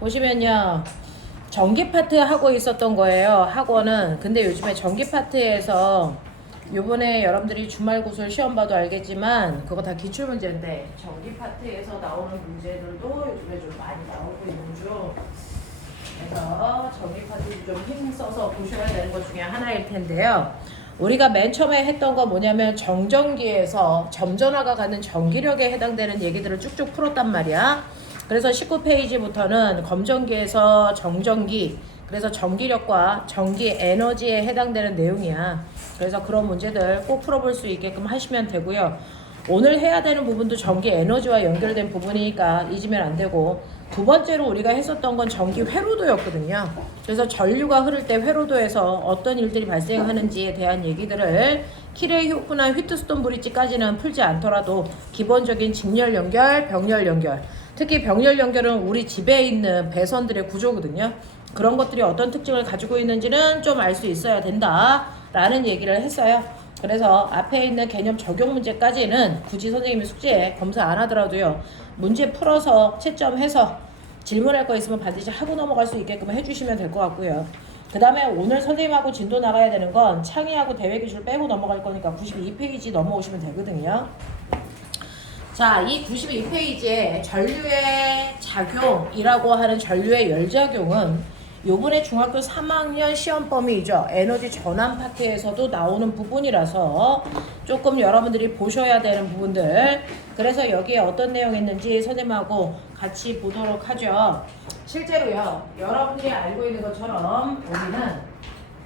보시면요. 전기 파트 하고 있었던 거예요. 학원은. 근데 요즘에 전기 파트에서 요번에 여러분들이 주말구술 시험 봐도 알겠지만 그거 다 기출문제인데 전기 파트에서 나오는 문제들도 요즘에 좀 많이 나오고 있는 중. 그래서 전기 파트 좀 힘써서 보셔야 되는 것 중에 하나일 텐데요. 우리가 맨 처음에 했던 거 뭐냐면 정전기에서 점전화가 가는 전기력에 해당되는 얘기들을 쭉쭉 풀었단 말이야. 그래서 19페이지부터는 검전기에서 정전기, 그래서 전기력과 전기 에너지에 해당되는 내용이야. 그래서 그런 문제들 꼭 풀어볼 수 있게끔 하시면 되고요. 오늘 해야 되는 부분도 전기 에너지와 연결된 부분이니까 잊으면 안 되고, 두 번째로 우리가 했었던 건 전기 회로도였거든요. 그래서 전류가 흐를 때 회로도에서 어떤 일들이 발생하는지에 대한 얘기들을 키레이호프나 휘트스톤 브릿지까지는 풀지 않더라도 기본적인 직렬 연결, 병렬 연결, 특히 병렬 연결은 우리 집에 있는 배선들의 구조거든요. 그런 것들이 어떤 특징을 가지고 있는지는 좀 알 수 있어야 된다라는 얘기를 했어요. 그래서 앞에 있는 개념 적용 문제까지는 굳이 선생님이 숙제에 검사 안 하더라도요. 문제 풀어서 채점해서 질문할 거 있으면 반드시 하고 넘어갈 수 있게끔 해주시면 될 것 같고요. 그 다음에 오늘 선생님하고 진도 나가야 되는 건 창의하고 대외기술 빼고 넘어갈 거니까 92페이지 넘어오시면 되거든요. 자, 이 92페이지에 전류의 작용이라고 하는 전류의 열작용은 요번에 중학교 3학년 시험 범위이죠. 에너지 전환 파트에서도 나오는 부분이라서 조금 여러분들이 보셔야 되는 부분들. 그래서 여기에 어떤 내용이 있는지 선생님하고 같이 보도록 하죠. 실제로요, 여러분들이 알고 있는 것처럼 우리는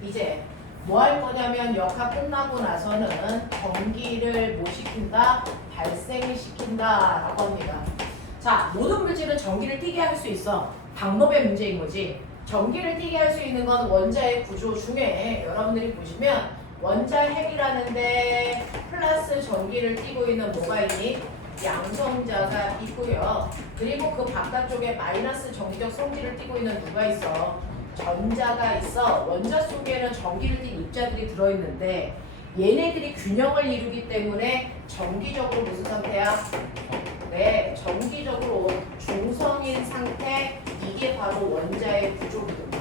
이제 뭐 할 거냐면 역학 끝나고 나서는 전기를 뭐 시킨다? 발생시킨다 라고 합니다. 자, 모든 물질은 전기를 띠게 할 수 있어. 방법의 문제인 거지. 전기를 띠게 할 수 있는 건 원자의 구조 중에 여러분들이 보시면 원자 핵이라는데 플러스 전기를 띠고 있는 뭐가 있니? 양성자가 있고요. 그리고 그 바깥쪽에 마이너스 전기적 성질을 띠고 있는 누가 있어? 전자가 있어. 원자 속에는 전기를 띤 입자들이 들어있는데 얘네들이 균형을 이루기 때문에 정기적으로 무슨 상태야? 네, 정기적으로 중성인 상태. 이게 바로 원자의 구조거든요.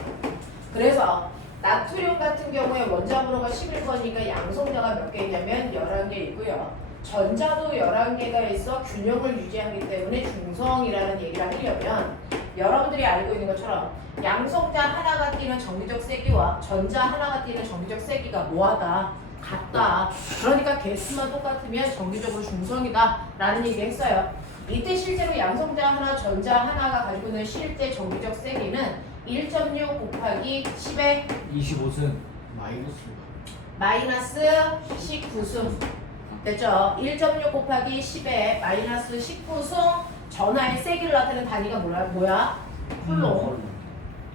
그래서 나트륨 같은 경우에 원자 번호가 11번이니까 양성자가 몇 개 있냐면 11개 있고요. 전자도 11개가 있어 균형을 유지하기 때문에 중성이라는 얘기를 하려면 여러분들이 알고 있는 것처럼 양성자 하나가 띠는 정기적 세기와 전자 하나가 띠는 정기적 세기가 뭐하다? 같다. 그러니까 개수만 똑같으면 정기적으로 중성이다 라는 얘기 했어요. 이때 실제로 양성자 하나, 전자 하나가 가지고 있는 실제 정기적 세기는 1.6 곱하기 10의 25승 마이너스 19승 됐죠? 1.6 곱하기 10의 마이너스 19승 전하의 세기를 나타내는 단위가 뭐야? 쿨롱.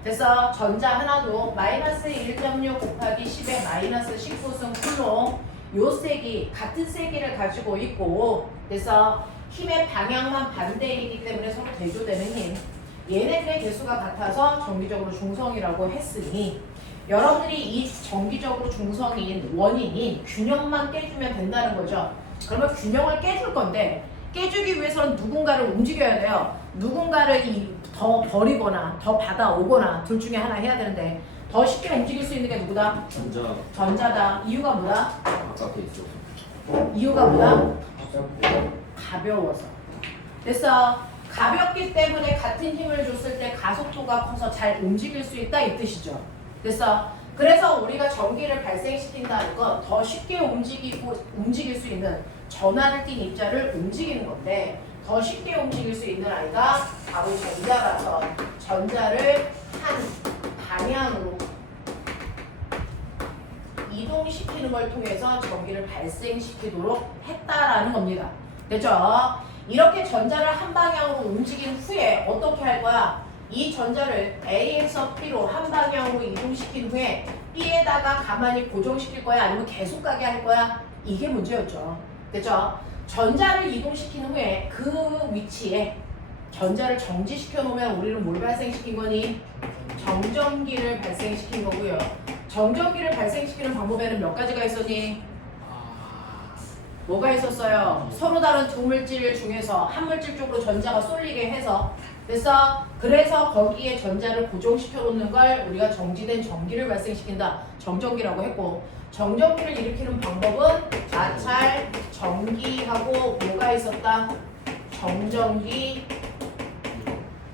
됐어? 전자 하나도 마이너스 1.6 곱하기 10의 마이너스 19승 쿨롱. 요 세기, 같은 세기를 가지고 있고, 그래서 힘의 방향만 반대이기 때문에 서로 대조되는 힘. 얘네들의 개수가 같아서 정기적으로 중성이라고 했으니 여러분들이 이 정기적으로 중성인 원인인 균형만 깨주면 된다는 거죠. 그러면 균형을 깨줄 건데 깨주기 위해서는 누군가를 움직여야 돼요. 누군가를 더 버리거나 더 받아오거나 둘 중에 하나 해야 되는데 더 쉽게 움직일 수 있는 게 누구다? 전자다. 이유가 뭐다? 바깥에 있어. 이유가 뭐다? 가벼워서. 됐어. 가볍기 때문에 같은 힘을 줬을 때 가속도가 커서 잘 움직일 수 있다 이 뜻이죠. 됐어. 그래서 우리가 전기를 발생시킨다는 건 더 쉽게 움직일 수 있는 전하를 띤 입자를 움직이는 건데 더 쉽게 움직일 수 있는 아이가 바로 전자라서 전자를 한 방향으로 이동시키는 걸 통해서 전기를 발생시키도록 했다라는 겁니다. 됐죠? 이렇게 전자를 한 방향으로 움직인 후에 어떻게 할 거야? 이 전자를 A에서 B로 한 방향으로 이동시킨 후에 B에다가 가만히 고정시킬 거야? 아니면 계속 가게 할 거야? 이게 문제였죠. 됐죠? 전자를 이동시킨 후에 그 위치에 전자를 정지시켜 놓으면 우리는 뭘 발생시킨 거니? 정전기를 발생시킨 거고요. 정전기를 발생시키는 방법에는 몇 가지가 있었니? 뭐가 있었어요? 서로 다른 두 물질 중에서 한 물질 쪽으로 전자가 쏠리게 해서 됐어? 그래서 거기에 전자를 고정시켜 놓는 걸 우리가 정지된 전기를 발생시킨다. 정전기라고 했고, 정전기를 일으키는 방법은 마찰, 전기하고 뭐가 있었다? 정전기,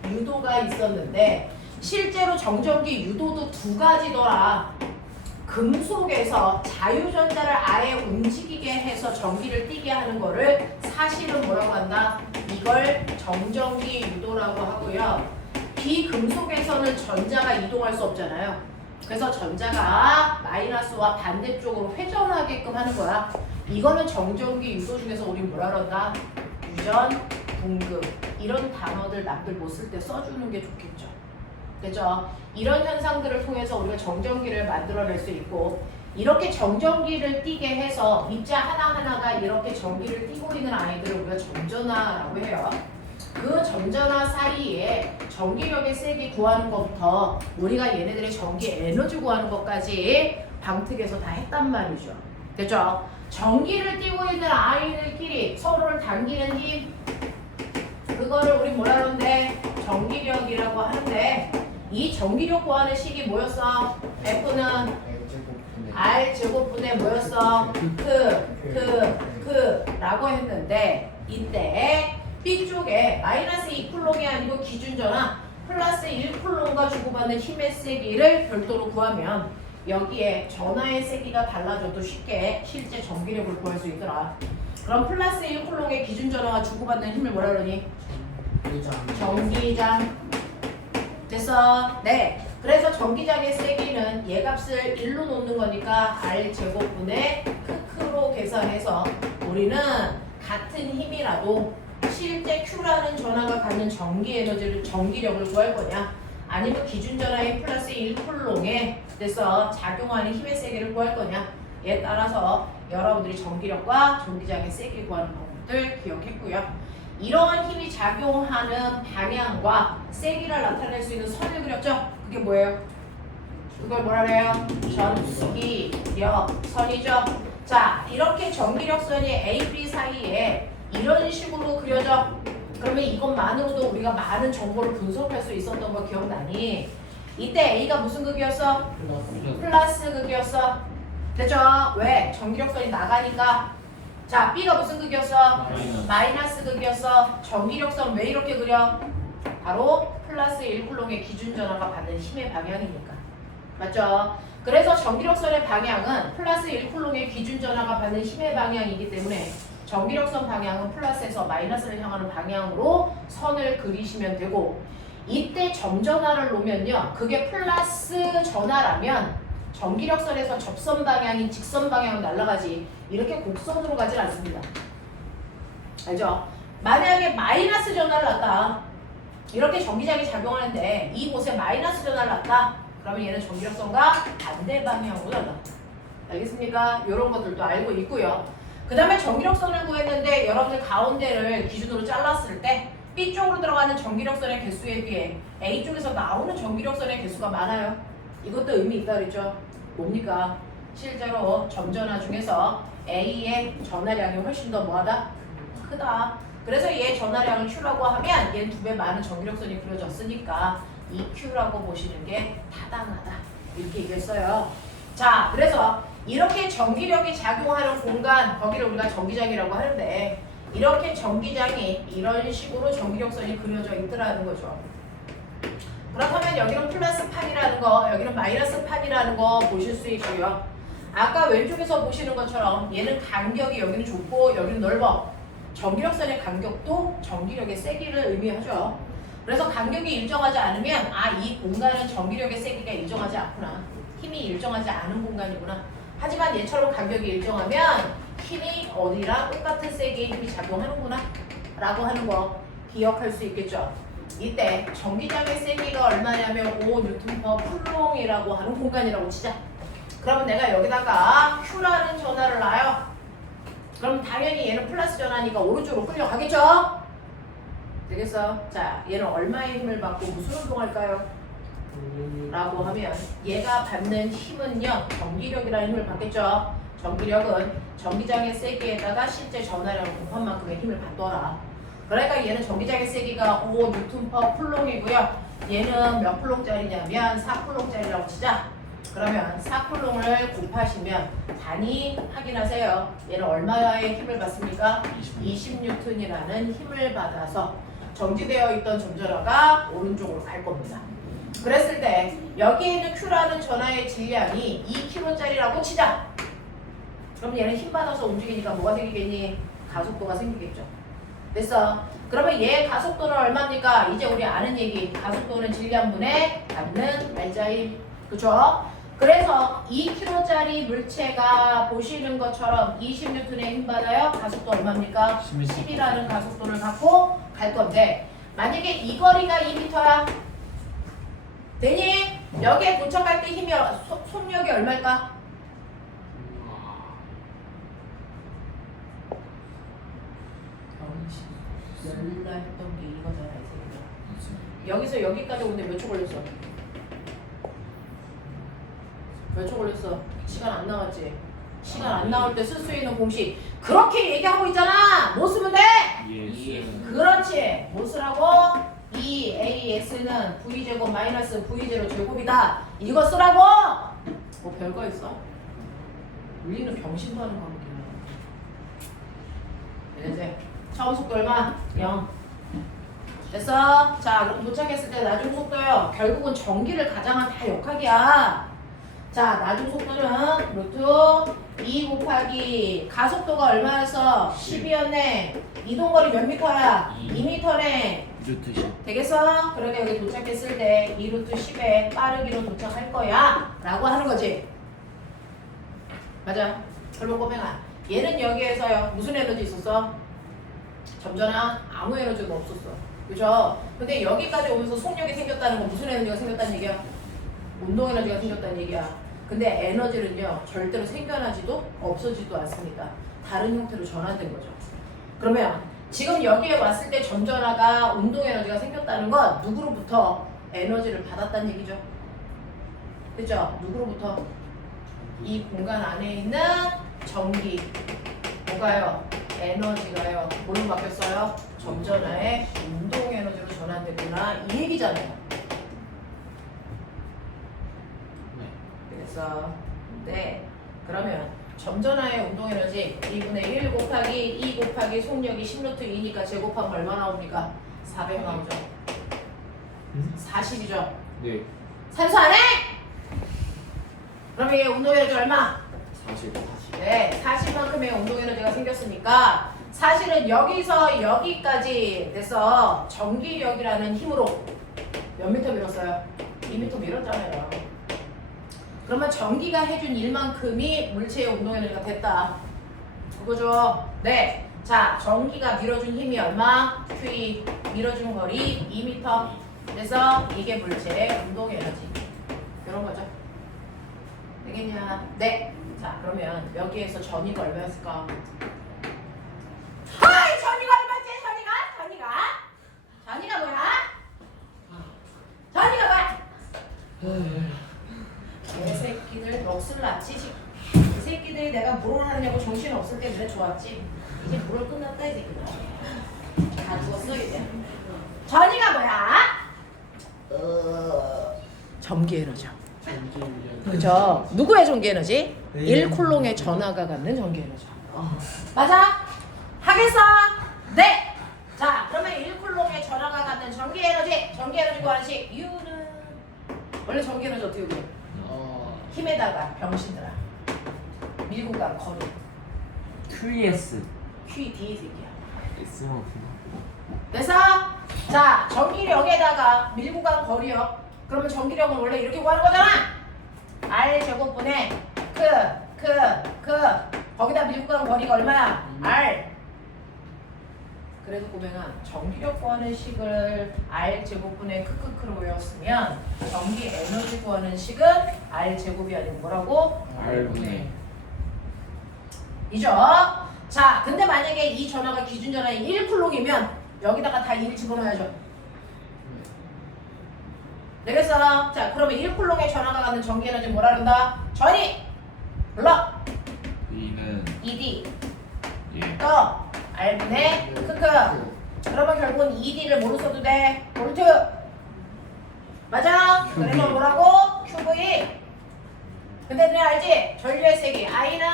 유도가 있었는데 실제로 정전기 유도도 두 가지더라. 금속에서 자유전자를 아예 움직이게 해서 전기를 띠게 하는 거를 사실은 뭐라고 한다? 이걸 정전기 유도라고 하고요. 비금속에서는 전자가 이동할 수 없잖아요. 그래서 전자가 마이너스와 반대쪽으로 회전하게끔 하는 거야. 이거는 정전기 유도 중에서 우린 뭐라 그런다? 유전, 분급 이런 단어들 남들 못 쓸 때 써주는 게 좋겠죠. 그죠? 이런 현상들을 통해서 우리가 정전기를 만들어낼 수 있고, 이렇게 정전기를 띠게 해서 입자 하나하나가 이렇게 전기를 띠고 있는 아이들을 우리가 전전화라고 해요. 그 전전화 사이에 전기력의 세기 구하는 것부터 우리가 얘네들의 전기 에너지 구하는 것까지 방특에서 다 했단 말이죠. 됐죠? 전기를 띠고 있는 아이들끼리 서로를 당기는 힘, 그거를 우리 뭐라 그러는데? 전기력이라고 하는데, 이 전기력 구하는 식이 뭐였어? F는 R제곱분의 뭐였어? 라고 했는데, 이때 B쪽에 마이너스 2쿨롱이 아니고 기준전화 플러스 1쿨롱과 주고받는 힘의 세기를 별도로 구하면 여기에 전하의 세기가 달라져도 쉽게 실제 전기력을 구할 수 있더라. 그럼 플러스 1쿨롱의 기준전화가 주고받는 힘을 뭐라 그러니? 전기장. 됐어? 네. 그래서 전기장의 세기는 얘 값을 1로 놓는 거니까 R제곱분의 크크로 계산해서 우리는 같은 힘이라도 실제 Q라는 전하가 갖는 전기 에너지를, 전기력을 구할 거냐, 아니면 기준 전하인 플러스 1쿨롱에 됐어 작용하는 힘의 세기를 구할 거냐, 에 따라서 여러분들이 전기력과 전기장의 세기 구하는 방법들 기억했고요. 이러한 힘이 작용하는 방향과 세기를 나타낼 수 있는 선을 그렸죠? 그게 뭐예요? 그걸 뭐라 그래요? 전기력 선이죠? 자, 이렇게 전기력 선이 A, B 사이에 이런 식으로 그려져. 그러면 이것만으로도 우리가 많은 정보를 분석할 수 있었던 거 기억나니? 이때 A가 무슨 극이었어? 플러스 극이었어. 됐죠? 왜? 전기력선이 나가니까. 자, B가 무슨 극이었어? 마이너스 극이었어. 전기력선 왜 이렇게 그려? 바로 플러스 1쿨롱의 기준전하가 받는 힘의 방향이니까. 맞죠? 그래서 전기력선의 방향은 플러스 1쿨롱의 기준전하가 받는 힘의 방향이기 때문에 전기력선 방향은 플러스에서 마이너스를 향하는 방향으로 선을 그리시면 되고, 이때 점전하를 놓으면요, 그게 플러스 전하라면 전기력선에서 접선 방향이 직선 방향으로 날아가지 이렇게 곡선으로 가진 않습니다. 알죠? 만약에 마이너스 전하를 놨다, 이렇게 전기장이 작용하는데 이곳에 마이너스 전하를 놨다, 그러면 얘는 전기력선과 반대 방향으로 날아가. 알겠습니까? 이런 것들도 알고 있고요. 그 다음에 전기력선을 구했는데 여러분들 가운데를 기준으로 잘랐을 때 B쪽으로 들어가는 전기력선의 개수에 비해 A쪽에서 나오는 전기력선의 개수가 많아요. 이것도 의미 있다 그랬죠? 뭡니까? 실제로 점전화 중에서 A의 전하량이 훨씬 더 뭐하다? 크다. 그래서 얘 전하량을 Q라고 하면 얘는 2배 많은 전기력선이 그려졌으니까 이 Q라고 보시는 게 타당하다. 이렇게 얘기했어요. 자, 그래서 이렇게 전기력이 작용하는 공간, 거기를 우리가 전기장이라고 하는데, 이렇게 전기장이 이런 식으로 전기력선이 그려져 있더라는 거죠. 그렇다면 여기는 플러스 판이라는 거, 여기는 마이너스 판이라는 거 보실 수 있고요. 아까 왼쪽에서 보시는 것처럼 얘는 간격이 여기는 좁고 여기는 넓어. 전기력선의 간격도 전기력의 세기를 의미하죠. 그래서 간격이 일정하지 않으면 이 공간은 전기력의 세기가 일정하지 않구나, 힘이 일정하지 않은 공간이구나. 하지만 얘처럼 간격이 일정하면 힘이 어디랑 똑같은 세기의 힘이 작용하는구나 라고 하는 거 기억할 수 있겠죠. 이때 전기장의 세기가 얼마냐면 5N/쿨롱이라고 하는 공간이라고 치자. 그러면 내가 여기다가 Q라는 전하를 놔요. 그럼 당연히 얘는 플러스 전하니까 오른쪽으로 끌려가겠죠? 되겠어? 자, 얘는 얼마의 힘을 받고 무슨 운동할까요? 라고 하면 얘가 받는 힘은요, 전기력이라는 힘을 받겠죠. 전기력은 전기장의 세기에다가 실제 전하량을 곱한 만큼의 힘을 받더라. 그러니까 얘는 전기장의 세기가 5 뉴턴 퍼 쿨롱이고요. 얘는 몇 쿨롱짜리냐면 4 쿨롱짜리라고 치자. 그러면 4 쿨롱을 곱하시면 단위 확인하세요. 얘는 얼마의 힘을 받습니까? 20 뉴턴이라는 힘을 받아서 정지되어 있던 전전화가 오른쪽으로 갈 겁니다. 그랬을 때 여기에 있는 Q라는 전화의 질량이 2kg짜리라고 치자. 그럼 얘는 힘 받아서 움직이니까 뭐가 생기겠니? 가속도가 생기겠죠. 됐어. 그러면 얘 가속도는 얼마입니까? 이제 우리 아는 얘기. 가속도는 질량분의 받는 날짜임. 그쵸? 그래서 2kg짜리 물체가 보시는 것처럼 20N의 힘 받아요. 가속도 얼마입니까? 10이라는 가속도를 갖고 갈 건데 만약에 이 거리가 2m야. 되니? 여기에 도착할 때 힘이 속력이 얼마일까? 열나 했던 게 이거잖아 이 새끼야. 여기서 여기까지 오는데 몇 초 걸렸어? 몇 초 걸렸어? 시간 안 나왔지? 시간 안 나올 때 쓸 수 있는 공식 그렇게 얘기하고 있잖아. 뭐 쓰면 돼? 그렇지. 뭐 쓰라고? 2AS는 V제곱 마이너스 V0 제곱이다. 이거 쓰라고? 뭐 별거 있어? 우리는 병신도 하는 과목이야. 이제 처음 속도 얼마? 0. 됐어? 자, 그럼 도착했을 때 나중 속도요. 결국은 전기를 가장한 다 역학이야. 자, 나중 속도는 루트 2 곱하기 가속도가 얼마였어? 10이었네. 이동거리 몇 미터야? 2미터네. 루트 10. 되겠어? 그러게 여기 도착했을 때 2루트 10에 빠르기로 도착할 거야 라고 하는 거지. 맞아. 그러면 꼬맹아 얘는 여기에서요 무슨 에너지 있었어? 점전화 아무 에너지가 없었어. 그죠? 근데 여기까지 오면서 속력이 생겼다는 건 무슨 에너지가 생겼다는 얘기야? 운동 에너지가 생겼다는 얘기야. 근데 에너지는요 절대로 생겨나지도 없어지지도 않습니다. 다른 형태로 전환된 거죠. 그러면 지금 여기에 왔을 때 점전화가 운동 에너지가 생겼다는 건 누구로부터 에너지를 받았다는 얘기죠. 그죠? 누구로부터? 이 공간 안에 있는 전기 뭐가요? 에너지가요. 뭘로 바뀌었어요? 점전화의 운동 에너지로 전환됐구나 이 얘기잖아요. 그래서 네. 그러면 점전화의 운동 에너지 2분의 1 곱하기 2 곱하기 속력이 10루트 2니까 제곱하면 얼마 나옵니까? 400 나오죠. 40이죠. 네. 산수 안 해? 그럼 얘 운동 에너지 얼마? 40. 네, 40만큼의 운동 에너지가 생겼으니까 사실은 여기서 여기까지 돼서 전기력이라는 힘으로 몇 미터 밀었어요? 2미터 밀었잖아요. 그러면 전기가 해준 일만큼이 물체의 운동 에너지가 됐다. 그거죠? 네. 자, 전기가 밀어준 힘이 얼마? Q 밀어준 거리 2m. 그래서 이게 물체의 운동 에너지. 이런 거죠. 되겠냐? 네. 자, 그러면 여기에서 전위가 얼마였을까? 하이! 전위가 얼마지? 전위가 뭐야? 전위가 뭐야? 개새끼들 넋을 낳지. 이 새끼들이 내가 물을 하느냐고 정신 없을 때 그래 좋았지. 이제 물을 끝났다 이 새끼들. 다 죽었어 이제. 전위가 뭐야? 전기 에너지. 그죠? 누구의 전기 에너지? 1쿨롱의 전하가 갖는 전기 에너지. 맞아? 하겠어? 네. 자, 그러면 1쿨롱의 전하가 갖는 전기 에너지 구하는 식. U는 원래 전기 에너지 어떻게 구해? 힘에다가 병신들아 밀고 간 거리 QES. QED 새끼야. S만 됐어? 자, 전기력에다가 밀고 간 거리요. 그러면 전기력은 원래 이렇게 구하는 거잖아. R 제곱분의 거기다 밀고 간 거리가 얼마야? R. 그래서 보면은 전기력 구하는 식을 R 제곱분의 크크크로 외웠으면 전기 에너지 구하는 식은 R 제곱이 아니고 뭐라고? R분의. 이죠? 자, 근데 만약에 이 전화가 기준 전화인 1쿨롱이면 여기다가 다 2를 집어넣어야죠. 되겠어? 자, 그러면 1쿨롱의 전화가 갖는 전기 에너지 뭐라 그런다? 전위! 불러! B는 ED 예. 또 R분의 크크 그러면 결국은 ED를 뭐로 써도 돼? 볼트. 맞아? 그래서 뭐라고? QV. 근데 너네 알지? 전류의 세기 I는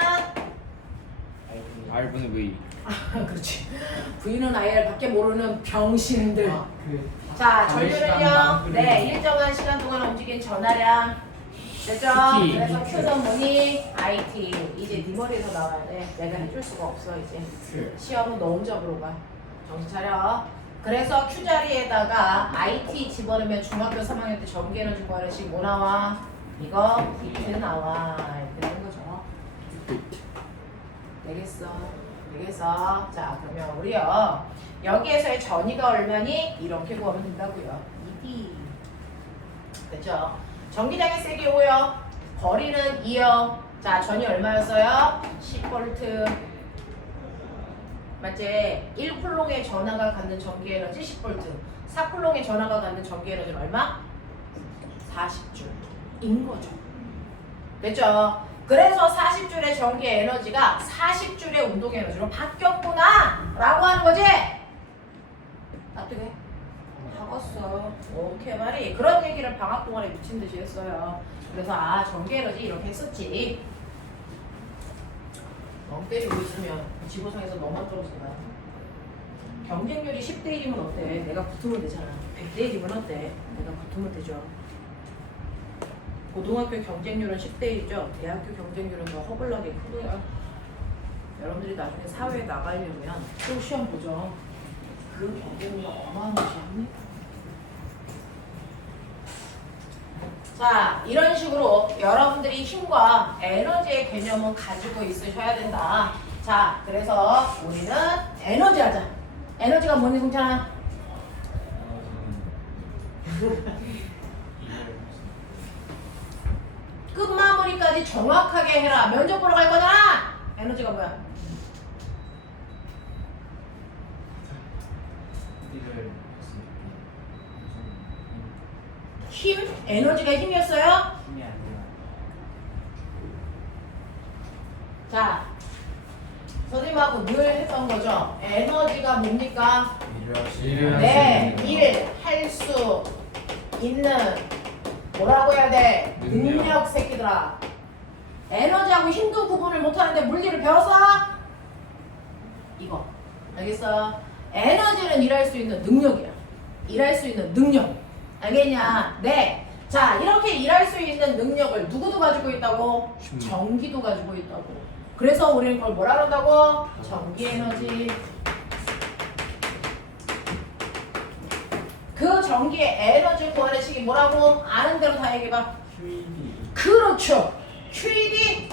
R분의 V. 그렇지. V는 IR 밖에 모르는 병신들. 자, 시간당 전류는요. 흐르는 네, 일정한 시간 동안 움직인 전하량. 됐죠? T. 그래서 Q는 뭐니? IT. 이제 네 머리에서 나와야 돼. 내가 해줄 수가 없어 이제. 시험은 너 혼자 보러 가. 정신 차려. 그래서 Q 자리에다가 IT 집어넣으면 중학교 3학년 때 전기에너지 구하는 식 뭐 나와? 이거 비트 나와. 이렇게 되는 거죠. 되겠어. 되겠어. 자, 그러면 우리요. 여기에서의 전위가 얼마니? 이렇게 구하면 된다고요. 2D. 됐죠? 전기장의 세기 5요. 거리는 2요. 자, 전위 얼마였어요? 10V. 맞지? 1쿨롱의 전하가 갖는 전기 에너지 10V. 4쿨롱의 전하가 갖는 전기 에너지는 얼마? 40J인 거죠. 됐죠? 그래서 40J의 전기 에너지가 40J의 운동 에너지로 바뀌었구나! 라고 하는 거지? 납득해? 하겠어. 오케이 말이. 그런 얘기를 방학 동안에 미친 듯이 했어요. 그래서 아, 전기 에너지 이렇게 했었지. 멍 때리고 있으면 지구상에서 너만 떨어진다. 경쟁률이 10대 1이면 어때? 내가 붙으면 되잖아. 100대 1이면 어때? 내가 붙으면 되죠. 고등학교 경쟁률은 10대 1이죠. 대학교 경쟁률은 더 허블나게 크고요. 여러분들이 나중에 사회에 나가려면 또 시험 보죠. 그 경쟁률이 어마어마하지 않니? 자, 이런 식으로 여러분들이 힘과 에너지의 개념은 가지고 있으셔야 된다. 자, 그래서 우리는 에너지 하자. 에너지가 뭐니, 성찬아? 끝마무리까지 정확하게 해라. 면접 보러 갈 거잖아. 에너지가 뭐야? 힘? 에너지가 힘이었어요? 힘이 아니라. 자, 선생님하고 늘 했던 거죠. 에너지가 뭡니까? 네, 일 할 수 있는 뭐라고 해야 돼? 능력 새끼들아. 에너지하고 힘도 구분을 못하는데 물리를 배웠어? 이거 알겠어? 에너지는 일할 수 있는 능력이야. 일할 수 있는 능력. 알겠냐? 네. 자, 이렇게 일할 수 있는 능력을 누구도 가지고 있다고? 전기도 가지고 있다고. 그래서 우리는 그걸 뭐라 그런다고? 전기 에너지. 그 전기의 에너지 구하는 식이 뭐라고? 아는 대로 다 얘기해봐. QED. 그렇죠. QED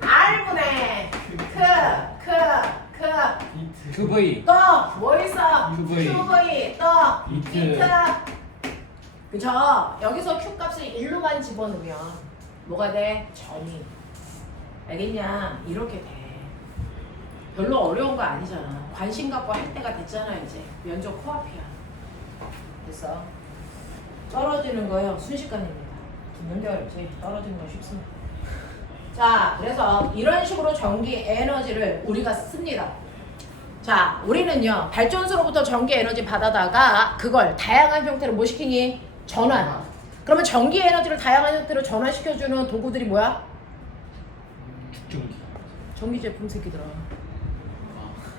R분의 크 QV. 또 뭐 있어? QV. QV 또 비트. 비트. 그죠? 여기서 Q 값을 1로만 집어넣으면 뭐가 돼? 전위. 알겠냐? 이렇게 돼. 별로 어려운 거 아니잖아. 관심 갖고 할 때가 됐잖아. 이제 면접 코앞이야. 됐어. 떨어지는 거요 순식간입니다. 붙는 게 어렵지. 떨어지는 건 쉽습니다. 자, 그래서 이런 식으로 전기 에너지를 우리가 씁니다. 자, 우리는요 발전소로부터 전기 에너지 받아다가 그걸 다양한 형태로 뭐 시키니? 전환. 그러면 전기 에너지를 다양한 형태로 전환시켜주는 도구들이 뭐야? 축전기. 전기 제품 새끼들아.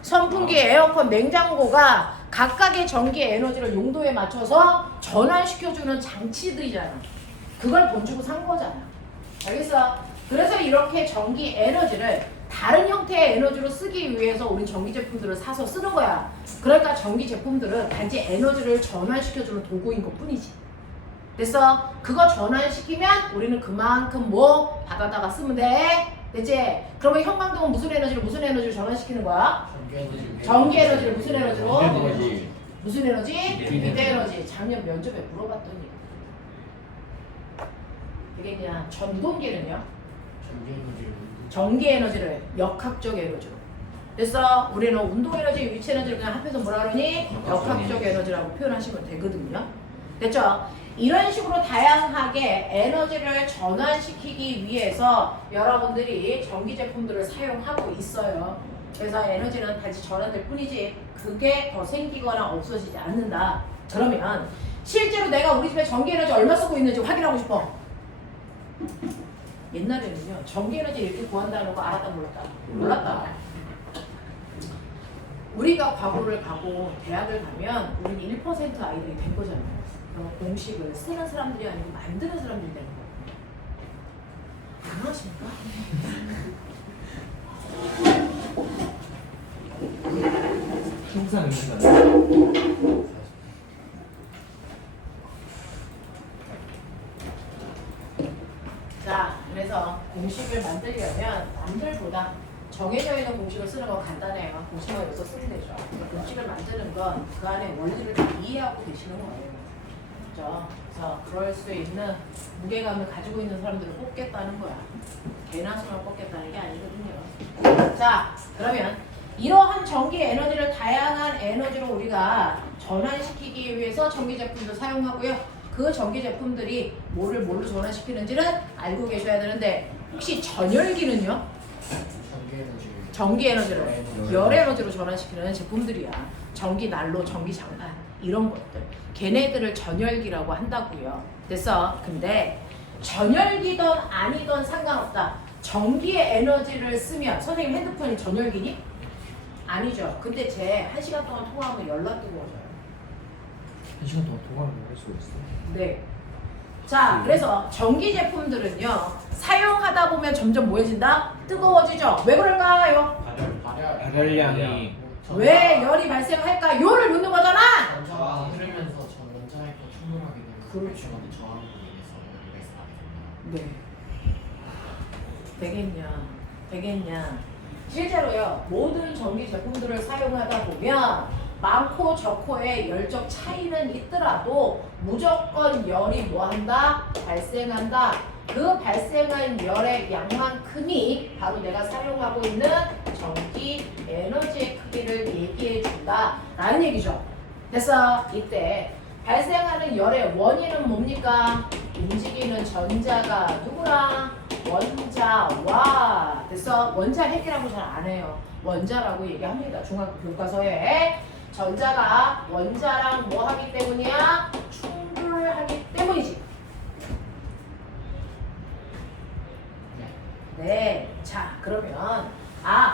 선풍기, 에어컨, 냉장고가 각각의 전기 에너지를 용도에 맞춰서 전환시켜주는 장치들이잖아. 그걸 돈 주고 산 거잖아. 알겠어? 그래서 이렇게 전기 에너지를 다른 형태의 에너지로 쓰기 위해서 우린 전기 제품들을 사서 쓰는 거야. 그러니까 전기 제품들은 단지 에너지를 전환시켜주는 도구인 것 뿐이지. 됐어? 그거 전환시키면 우리는 그만큼 뭐 받아다가 쓰면 돼. 됐지? 그러면 형광등은 무슨 에너지를 전환시키는 거야? 전기 에너지를 무슨 에너지로? 에너지. 무슨 에너지? 비대 비대 에너지. 작년 면접에 물어봤더니 되겠냐? 전동기는요? 전기 에너지를 역학적 에너지로. 그래서 우리는 운동 에너지, 위치 에너지를 그냥 합해서 뭐라 그러니? 역학적 에너지라고 표현하시면 되거든요. 됐죠? 이런 식으로 다양하게 에너지를 전환시키기 위해서 여러분들이 전기 제품들을 사용하고 있어요. 그래서 에너지는 단지 전환될 뿐이지 그게 더 생기거나 없어지지 않는다. 그러면 실제로 내가 우리 집에 전기에너지 얼마 쓰고 있는지 확인하고 싶어. 옛날에는요 전기에너지 이렇게 구한다는 거 알았다 몰랐다? 몰랐다. 우리가 과거를 가고 대학을 가면 우리는 1% 아이들이 된 거잖아요. 그럼 공식을 쓰는 사람들이 아니고 만드는 사람들이 되는 거예요. 안녕하십니까? 항상 의미가 자, 그래서 공식을 만들려면 남들보다 정해져 있는 공식을 쓰는 건 간단해요. 공식만 여기서 쓰면 되죠. 그러니까 공식을 만드는 건 그 안에 원리를 다 이해하고 계시는 거예요. 그렇죠? 그래서 그럴 수 있는 무게감을 가지고 있는 사람들을 뽑겠다는 거야. 개나 소나 뽑겠다는 게 아니거든요. 자, 그러면 이러한 전기 에너지를 다양한 에너지로 우리가 전환시키기 위해서 전기 제품도 사용하고요. 그 전기 제품들이 뭘로 전환시키는지는 알고 계셔야 되는데 혹시 전열기는요? 전기 에너지를 열 에너지로 전환시키는 제품들이야. 전기 난로, 전기 장판 이런 것들. 걔네들을 전열기라고 한다고요. 됐어? 근데 전열기든 아니든 상관없다. 전기의 에너지를 쓰면 선생님 핸드폰이 전열기니? 아니죠. 근데 쟤 1시간 동안 통화하면 연락 뜨거워져요. 1시간 동안 통화를 할 수가 있어. 네. 자, 그래서 전기 제품들은요 사용하다 보면 점점 뭐해진다? 뜨거워지죠. 왜 그럴까요? 발열량이 왜 열이 발생할까요를 묻는 거잖아. 전자가 흐르면서 전 원자핵과 충돌하게 되면 그렇죠. 저항으로 인해서 열이 발생하게 됩니다. 네. 되겠냐? 실제로요 모든 전기 제품들을 사용하다 보면 많고 적고의 열적 차이는 있더라도 무조건 열이 뭐한다? 발생한다. 그 발생한 열의 양만큼이 바로 내가 사용하고 있는 전기 에너지의 크기를 얘기해 준다 라는 얘기죠. 됐어? 이때 발생하는 열의 원인은 뭡니까? 움직이는 전자가 누구랑? 원자와. 됐어? 원자핵이라고 잘 안 해요. 원자라고 얘기합니다. 중학교 교과서에 전자가 원자랑 뭐 하기 때문이야? 충돌하기 때문이지. 네. 자, 그러면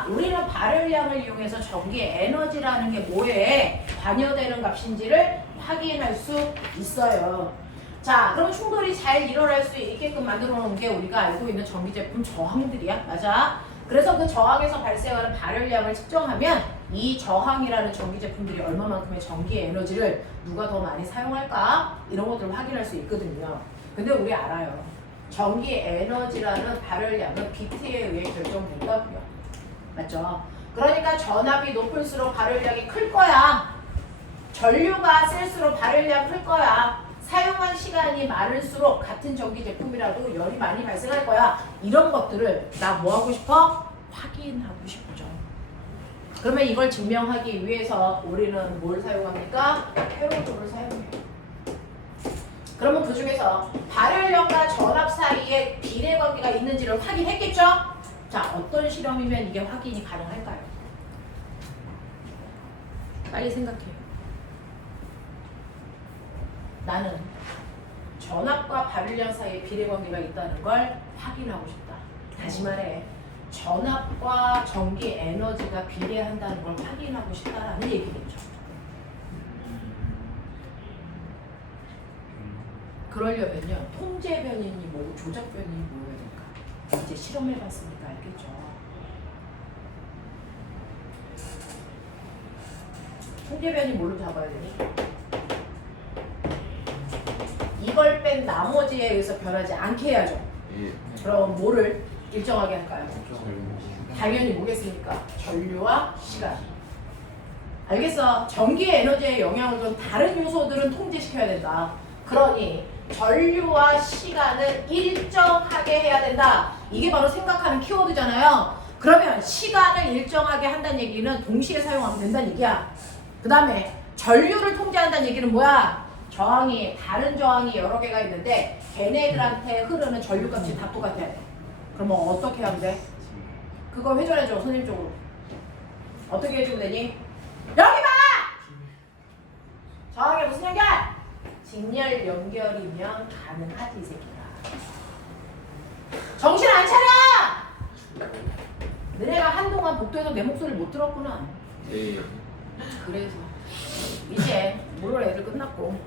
우리는 발열량을 이용해서 전기 에너지라는 게 뭐에 관여되는 값인지를 확인할 수 있어요. 자, 그럼 충돌이 잘 일어날 수 있게끔 만들어 놓은 게 우리가 알고 있는 전기 제품 저항들이야. 맞아. 그래서 그 저항에서 발생하는 발열량을 측정하면 이 저항이라는 전기 제품들이 얼마만큼의 전기 에너지를 누가 더 많이 사용할까? 이런 것들을 확인할 수 있거든요. 근데 우리 알아요. 전기 에너지라는 발열량은 비트에 의해 결정된다고요. 맞죠? 그러니까 전압이 높을수록 발열량이 클 거야. 전류가 셀수록 발열량 클 거야. 사용한 시간이 많을수록 같은 전기 제품이라도 열이 많이 발생할 거야. 이런 것들을 나 뭐 하고 싶어? 확인하고 싶죠. 그러면 이걸 증명하기 위해서 우리는 뭘 사용합니까? 회로도를 사용해요. 그러면 그 중에서 발열량과 전압 사이에 비례 관계가 있는지를 확인했겠죠? 자, 어떤 실험이면 이게 확인이 가능할까요? 빨리 생각해요. 나는 전압과 발열량 사이에 비례 관계가 있다는 걸 확인하고 싶다. 다시 말해, 전압과 전기 에너지가 비례한다는 걸 확인하고 싶다라는 얘기겠죠. 그러려면요, 통제 변인이 뭐고 조작 변인이 뭐여야 될까? 이제 실험해봤으니까 알겠죠. 통제 변이 뭘로 잡아야 되니? 이걸 뺀 나머지에 의해서 변하지 않게 해야죠. 그럼 뭐를 일정하게 할까요? 당연히 뭐겠습니까? 전류와 시간. 알겠어. 전기 에너지에 영향을 준 다른 요소들은 통제시켜야 된다. 그러니 전류와 시간을 일정하게 해야 된다. 이게 바로 생각하는 키워드잖아요. 그러면 시간을 일정하게 한다는 얘기는 동시에 사용하면 된다는 얘기야. 그 다음에 전류를 통제한다는 얘기는 뭐야? 저항이 다른 저항이 여러 개가 있는데 걔네들한테 흐르는 전류값이 다 똑같아야 돼. 그러면 어떻게 하면 돼? 그거 회전해줘. 선생님 쪽으로. 어떻게 해주면 되니? 여기 봐! 직렬 연결이면 가능하지 이 새끼가. 정신 안 차려! 너네가 한동안 복도에서 내 목소리를 못 들었구나. 네. 그래서 이제 물론 애들 끝났고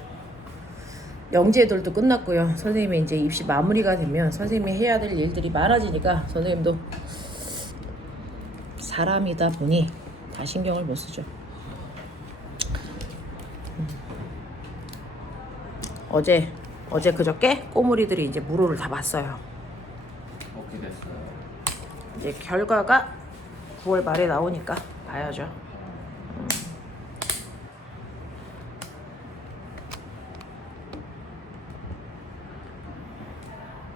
영재들도 끝났고요. 선생님이 이제 입시 마무리가 되면 선생님이 해야 될 일들이 많아지니까 선생님도 사람이다 보니 다 신경을 못 쓰죠. 어제 그저께 꼬물이들이 이제 무료를 다 봤어요. 어떻게 됐어요? 이제 결과가 9월 말에 나오니까 봐야죠.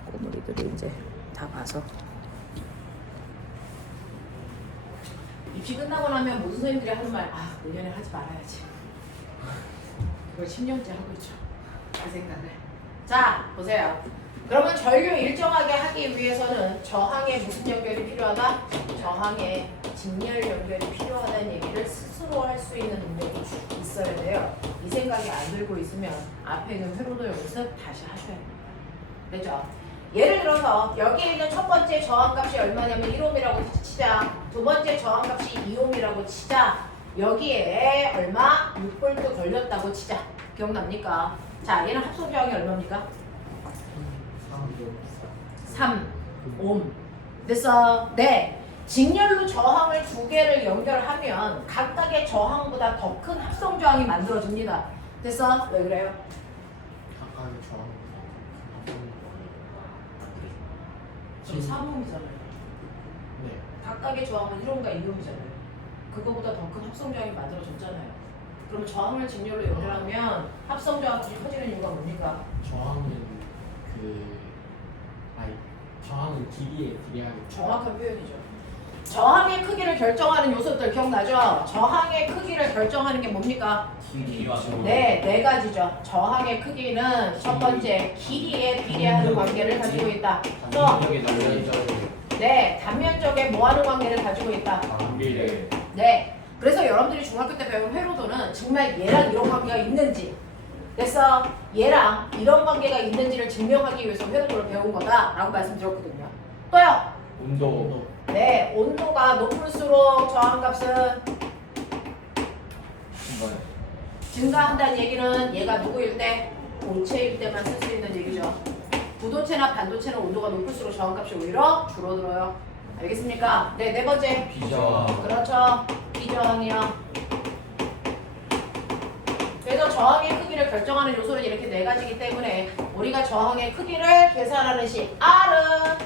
꼬물이들이 이제 다 봐서 입시 끝나고 나면 모든 선생님들이 하는 말, 아 내년에 하지 말아야지. 그걸 10년째 하고 있죠. 그 생각을. 자 보세요. 그러면 전류 일정하게 하기 위해서는 저항에 무슨 연결이 필요하다? 저항에 직렬 연결이 필요하다는 얘기를 스스로 할 수 있는 능력이 있어야 돼요. 이 생각이 안 들고 있으면 앞에 있는 회로도 연습 다시 하셔야 됩니다. 됐죠? 예를 들어서 여기에 있는 첫 번째 저항값이 얼마냐면 1옴이라고 치자. 두 번째 저항값이 2옴이라고 치자. 여기에 얼마? 6V 걸렸다고 치자. 기억납니까? 자, 얘는 합성 저항이 얼마입니까? 3옴. 됐어? 네. 직렬로 저항을 두 개를 연결하면 각각의 저항보다 더 큰 합성 저항이 만들어집니다. 됐어? 왜 그래요? 각각의 저항. 지금 3옴이잖아요. 네. 각각의 저항은 1옴과 2옴이잖아요. 그거보다 더 큰 합성 저항이 만들어졌잖아요. 그럼 저항을 직렬로 연결하면 합성 저항이 커지는 이유가 뭡니까? 저항은 길이에 비례하게. 정확한 표현이죠. 저항의 크기를 결정하는 요소들 기억나죠? 저항의 크기를 결정하는 게 뭡니까? 네, 네 가지죠. 저항의 크기는 첫 번째 길이에 비례하는 관계를 가지고 있다. 또 네, 단면적에 뭐하는 관계를 가지고 있다. 네, 그래서 여러분들이 중학교 때 배운 회로도는 정말 얘랑 이런 관계가 있는지, 그래서 얘랑 이런 관계가 있는지를 증명하기 위해서 회로도를 배운 거다라고 말씀드렸거든요. 또요. 온도. 네, 온도가 높을수록 저항값은 증가한다는 얘기는 얘가 누구일 때? 고체일 때만 쓸 수 있는 얘기죠. 부도체나 반도체는 온도가 높을수록 저항값이 오히려 줄어들어요. 알겠습니까? 네, 네 번째. 비저항. 그렇죠. 비저항이요. 그래서 저항의 크기를 결정하는 요소는 이렇게 네 가지이기 때문에 우리가 저항의 크기를 계산하는 식 R은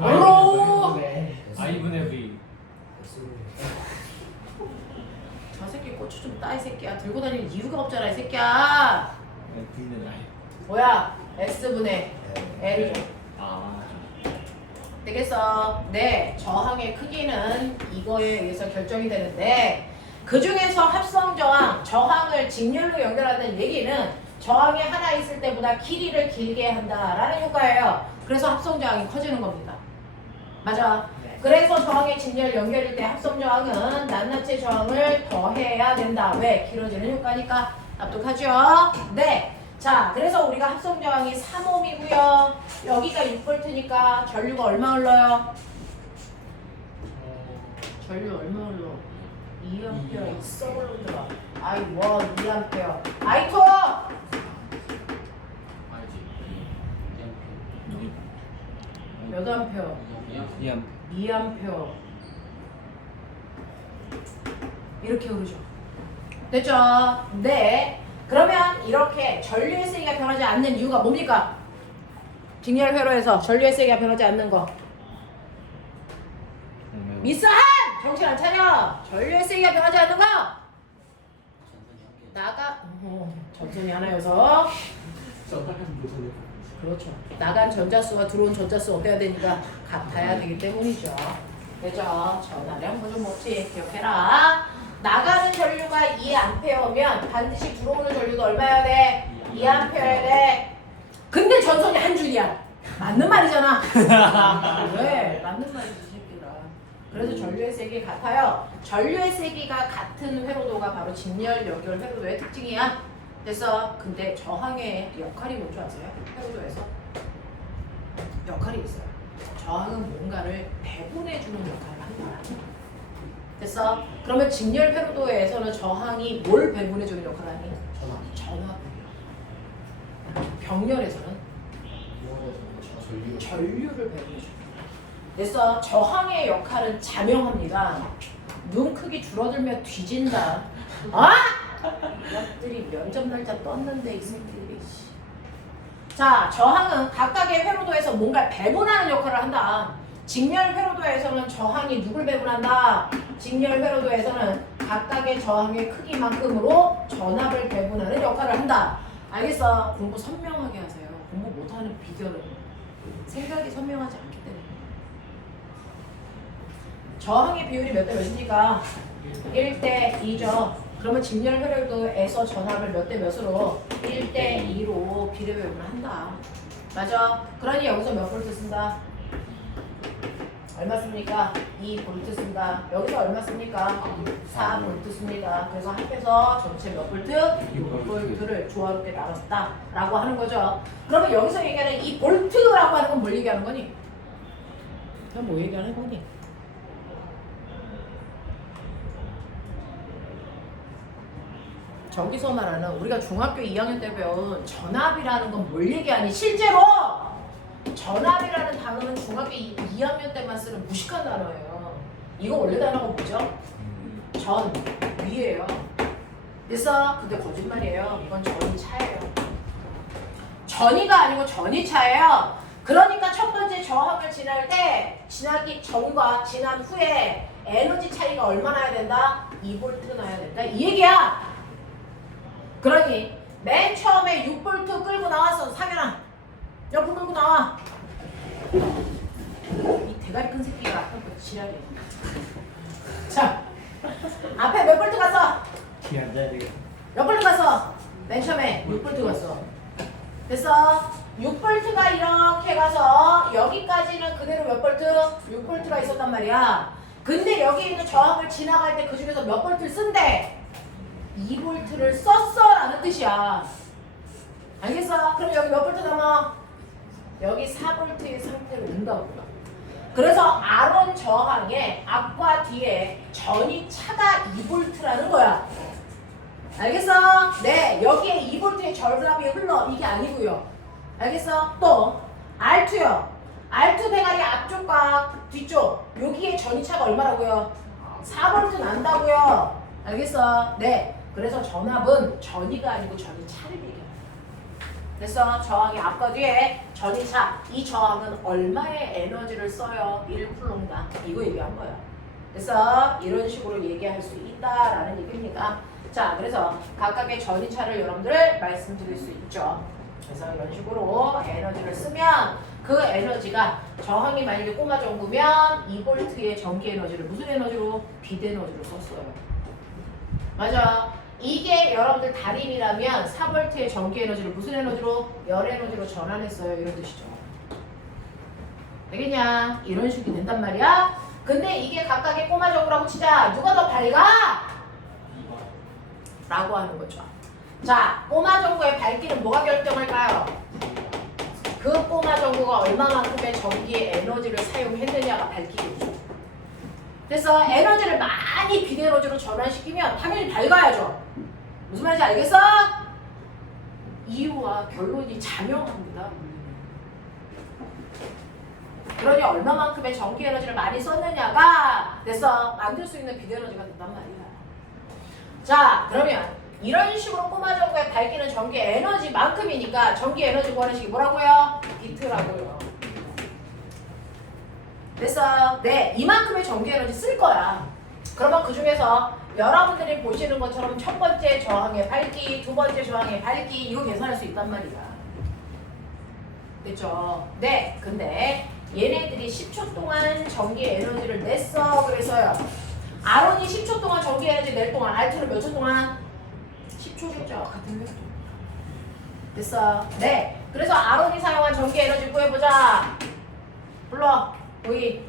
R로. 네. I분의 V. 저 새끼 고추 좀 따 이 새끼야. 들고 다니는 이유가 없잖아 이 새끼야. V는 I. 뭐야? S분의 L이죠. 아. 되겠어? 네, 저항의 크기는 이거에 의해서 결정이 되는데 그 중에서 합성 저항, 저항을 직렬로 연결하는 얘기는 저항이 하나 있을 때보다 길이를 길게 한다라는 효과예요. 그래서 합성 저항이 커지는 겁니다. 맞아? 네. 그래서 저항의 직렬 연결일 때 합성 저항은 낱낱이 저항을 더해야 된다. 왜? 길어지는 효과니까. 납득하죠? 네. 자, 그래서 우리가 합성 저항이 3옴이고요. 여기가 6V니까 전류가 얼마 흘러요? 전류 얼마 흘러? 2A 있어 흘러들어. I1 2A. I2 몇 암페어? 2A. 이렇게 흐르죠. 됐죠? 네. 그러면 이렇게 전류의 세기가 변하지 않는 이유가 뭡니까? 직렬 회로에서 전류의 세기가 변하지 않는 거. 미스한! 정신 안 차려! 전류의 세기가 변하지 않는 거! 전선이 하나여서 그렇죠. 나간 전자수와 들어온 전자수 어때야 되니까 같아야 되기 때문이죠. 그죠? 전하량 보존 법칙 기억해라. 나가는 전류가 2A면 반드시 들어오는 전류도 얼마여야 돼? 2A여야 돼. 근데 전선이 한 줄이야. 맞는 말이잖아. 왜? 맞는 말이지 새끼라. 그래서 전류의 세기 같아요. 전류의 세기가 같은 회로도가 바로 직렬 연결 회로도의 특징이야. 그래서 근데 저항의 역할이 뭔지 아세요? 회로도에서 역할이 있어요. 저항은 뭔가를 배분해주는 역할을 한다. 됐어? 그러면 직렬 회로도에서는 저항이 뭘 배분해주는 역할을 하니? 전압이요. 병렬에서는 전류를 배분해줍니다. 그래서 저항의 역할은 자명합니다. 눈 크기 줄어들면 뒤진다. 아! 이것들이 면접 날짜 떴는데 이 새끼들이. 자, 저항은 각각의 회로도에서 뭔가 배분하는 역할을 한다. 직렬 회로도에서는 저항이 누굴 배분한다? 직렬 회로도에서는 각각의 저항의 크기만큼으로 전압을 배분하는 역할을 한다. 알겠어? 공부 선명하게 하세요. 공부 못하는 비결은 생각이 선명하지 않기 때문에. 저항의 비율이 몇 대 몇입니까? 1대 2죠. 그러면 직렬 회로도에서 전압을 몇 대 몇으로? 1대 2로 비례 배분을 한다. 맞아? 그러니 여기서 몇 볼트 쓴다? 얼마 씁니까? 2볼트 쓴다. 여기서 얼마 씁니까? 4볼트 씁니다. 그래서 합해서 전체 몇 볼트? 6볼트를 조화롭게 나눴다 라고 하는 거죠. 그러면 여기서 얘기하는 이 볼트라고 하는 건 뭘 얘기하는 거니? 그럼 뭐 얘기하는 거니? 저기서 말하는 우리가 중학교 2학년 때 배운 전압이라는 건 뭘 얘기하니? 실제로 전압이라는 단어는 중학교 2학년 때만 쓰는 무식한 단어예요. 이거 원래 단어가 뭐죠? 전, 위예요. 그래서 근데 거짓말이에요. 이건 전이차예요. 전이가 아니고 전이차예요. 그러니까 첫 번째 저항을 지날 때 지나기 전과 지난 후에 에너지 차이가 얼마나 나야 된다? 2볼트 나야 된다. 이 얘기야. 그러니 맨 처음에 6볼트 끌고 나왔어. 상현아. 옆으로 끌고 나와. 이 대가리 큰 새끼가 아까부터 지랄이야. 자, 앞에 몇 볼트 갔어? 몇 볼트 갔어? 맨 처음에 6볼트 갔어. 됐어? 6볼트가 이렇게 가서 여기까지는 그대로 몇 볼트? 6볼트가 있었단 말이야. 근데 여기 있는 저항을 지나갈 때 그 중에서 몇 볼트를 쓴대? 2볼트를 썼어 라는 뜻이야. 알겠어? 그럼 여기 몇 볼트 남아? 여기 4볼트의 상태로 온다고. 그래서 R1 저항의 앞과 뒤에 전이 차가 2볼트라는 거야. 알겠어? 네, 여기에 2볼트의 전압이 흘러. 이게 아니고요. 알겠어? 또 R2요. R2 대가리 앞쪽과 뒤쪽 여기에 전이차가 얼마라고요? 4볼트 난다고요. 알겠어? 네. 그래서 전압은 전이가 아니고 전이차를 얘기해요. 그래서 저항이 앞과 뒤에 전이차. 이 저항은 얼마의 에너지를 써요? 1쿨롱당. 이거 얘기한 거야. 그래서 이런 식으로 얘기할 수 있다라는 얘기입니다. 자, 그래서 각각의 전이차를 여러분들 말씀드릴 수 있죠. 그래서 이런 식으로 에너지를 쓰면 그 에너지가 저항이 만약에 꼬마 전구면 2볼트의 전기 에너지를 무슨 에너지로? 빛 에너지로 썼어요. 맞아. 이게 여러분들 달인이라면 4볼트의 전기 에너지를 무슨 에너지로? 열 에너지로 전환했어요. 이런 뜻이죠. 되겠냐? 이런 식이 된단 말이야. 근데 이게 각각의 꼬마 전구라고 치자. 누가 더 밝아? 라고 하는 거죠. 자, 꼬마 전구의 밝기는 뭐가 결정할까요? 그 꼬마 전구가 얼마만큼의 전기의 에너지를 사용했느냐가 밝히겠죠. 그래서 에너지를 많이 빛 에너지로 전환시키면 당연히 밝아야죠. 무슨 말인지 알겠어? 이유와 결론이 자명합니다. 그러니 얼마만큼의 전기 에너지를 많이 썼느냐가 돼서 만들 수 있는 빛 에너지가 된단 말이야. 자, 그러면 이런 식으로 꼬마 전구에 밝히는 전기 에너지만큼이니까 전기 에너지 구하는 식이 뭐라고요? 비트라고요. 그래서 네, 이만큼의 전기 에너지 쓸 거야. 그러면 그 중에서 여러분들이 보시는 것처럼 첫 번째 저항의 밝기, 두 번째 저항의 밝기 이거 계산할 수 있단 말이야. 됐죠? 네, 근데 얘네들이 10초 동안 전기 에너지를 냈어. 그래서요. R1이 10초 동안 전기 에너지 낼 동안 R2는 몇 초 동안? 10초겠죠. 같은 거. 됐어. 네. 그래서 R1이 사용한 전기 에너지 구해보자. 불러. 보이.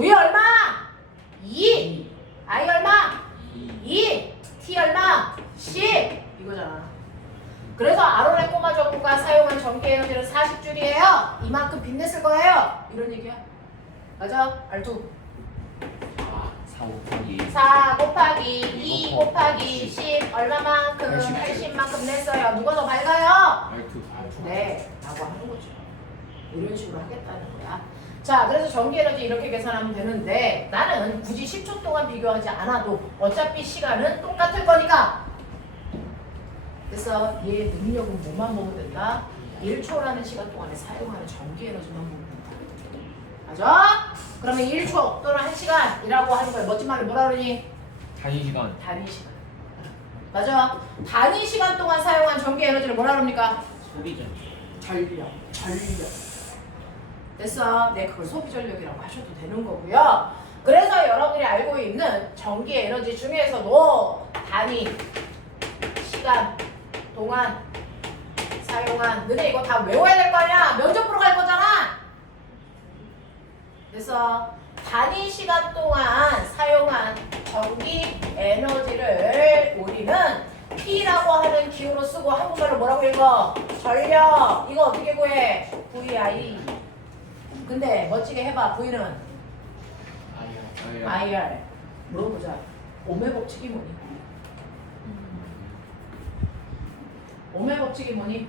V 얼마? 2. I 얼마? 2. T 얼마? 10. 이거잖아. 그래서 아론의 꼬마 정부가 사용한 전기 에너지는 40줄이에요. 이만큼 빚냈을 거예요. 이런 얘기야. 맞아? R2. 4 곱하기 4 곱하기 2 곱하기 10 얼마만큼? 80만큼 냈어요. 누가 더 밝아요? R2. 네, 라고 하는 거죠. 이런 식으로 하겠다는 거야. 자, 그래서 전기에너지 이렇게 계산하면 되는데 나는 굳이 10초 동안 비교하지 않아도 어차피 시간은 똑같을 거니까. 그래서 얘 능력은 뭐만 보면 된다? 1초라는 시간 동안에 사용하는 전기에너지만 보면 된다. 맞아? 그러면 1초 또는 1시간이라고 하는 거야. 멋진 말로 뭐라 그러니? 단위 시간. 단위 시간. 맞아? 단위 시간 동안 사용한 전기에너지를 뭐라 그럽니까? 소비전. 전력. 됐어. 네, 그걸 소비전력이라고 하셔도 되는 거고요. 그래서 여러분이 알고 있는 전기 에너지 중에서도 단위, 시간, 동안 사용한 너네 이거 다 외워야 될 거 아니야? 면접 보러 갈 거잖아. 그래서 단위 시간 동안 사용한 전기 에너지를 우리는 P라고 하는 기호로 쓰고 한국말로 뭐라고 읽어? 전력. 이거 어떻게 구해? VI. 근데 멋지게 해봐. V는 IR. 물어보자. 오메 법칙이 뭐니? 오메 법칙이 뭐니?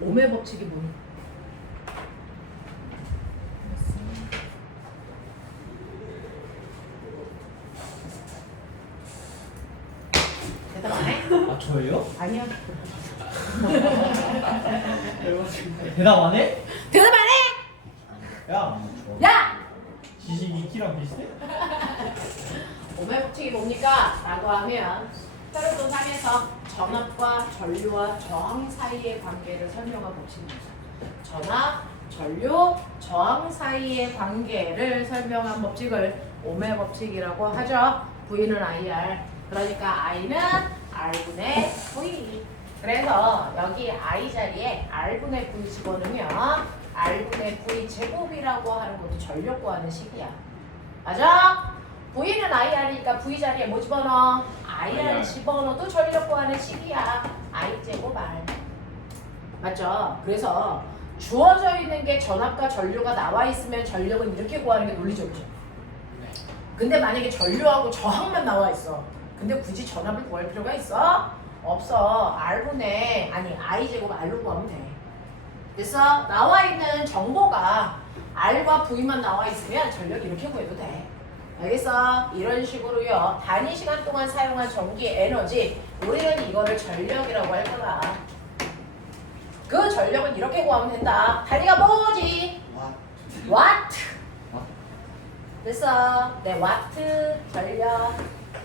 오메 법칙이 뭐니? 대답 안 해? 아 저예요? 아니야. 대답 안 해? 대답 안 해? 야 야! 지식 익히랑 비슷해? 오메 법칙이 뭡니까? 라고 하면 혈액도 3에서 전압과 전류와 저항 사이의 관계를 설명한 법칙입니다. 전압, 전류, 저항 사이의 관계를 설명한 법칙을 오메 법칙이라고 하죠. V는 IR. 그러니까 I는 R분의 V. 그래서 여기 I 자리에 R분의 V 집어넣으면 R분의 V 제곱이라고 하는 것도 전력 구하는 식이야. 맞아? V는 IR이니까 V 자리에 뭐 집어넣어? IR 집어넣어도 전력 구하는 식이야. I 제곱 R. 맞죠? 그래서 주어져 있는 게 전압과 전류가 나와 있으면 전력은 이렇게 구하는 게 논리적이죠. 근데 만약에 전류하고 저항만 나와 있어. 근데 굳이 전압을 구할 필요가 있어? 없어. R분의 I 제곱 R로 구하면 돼. 그래서 나와 있는 정보가 R과 V만 나와 있으면 전력 이렇게 구해도 돼. 알겠어? 이런 식으로요. 단위 시간 동안 사용한 전기 에너지 우리는 이거를 전력이라고 할 거다. 그 전력은 이렇게 구하면 된다. 단위가 뭐지? 와트. 그래서 네, 와트 전력.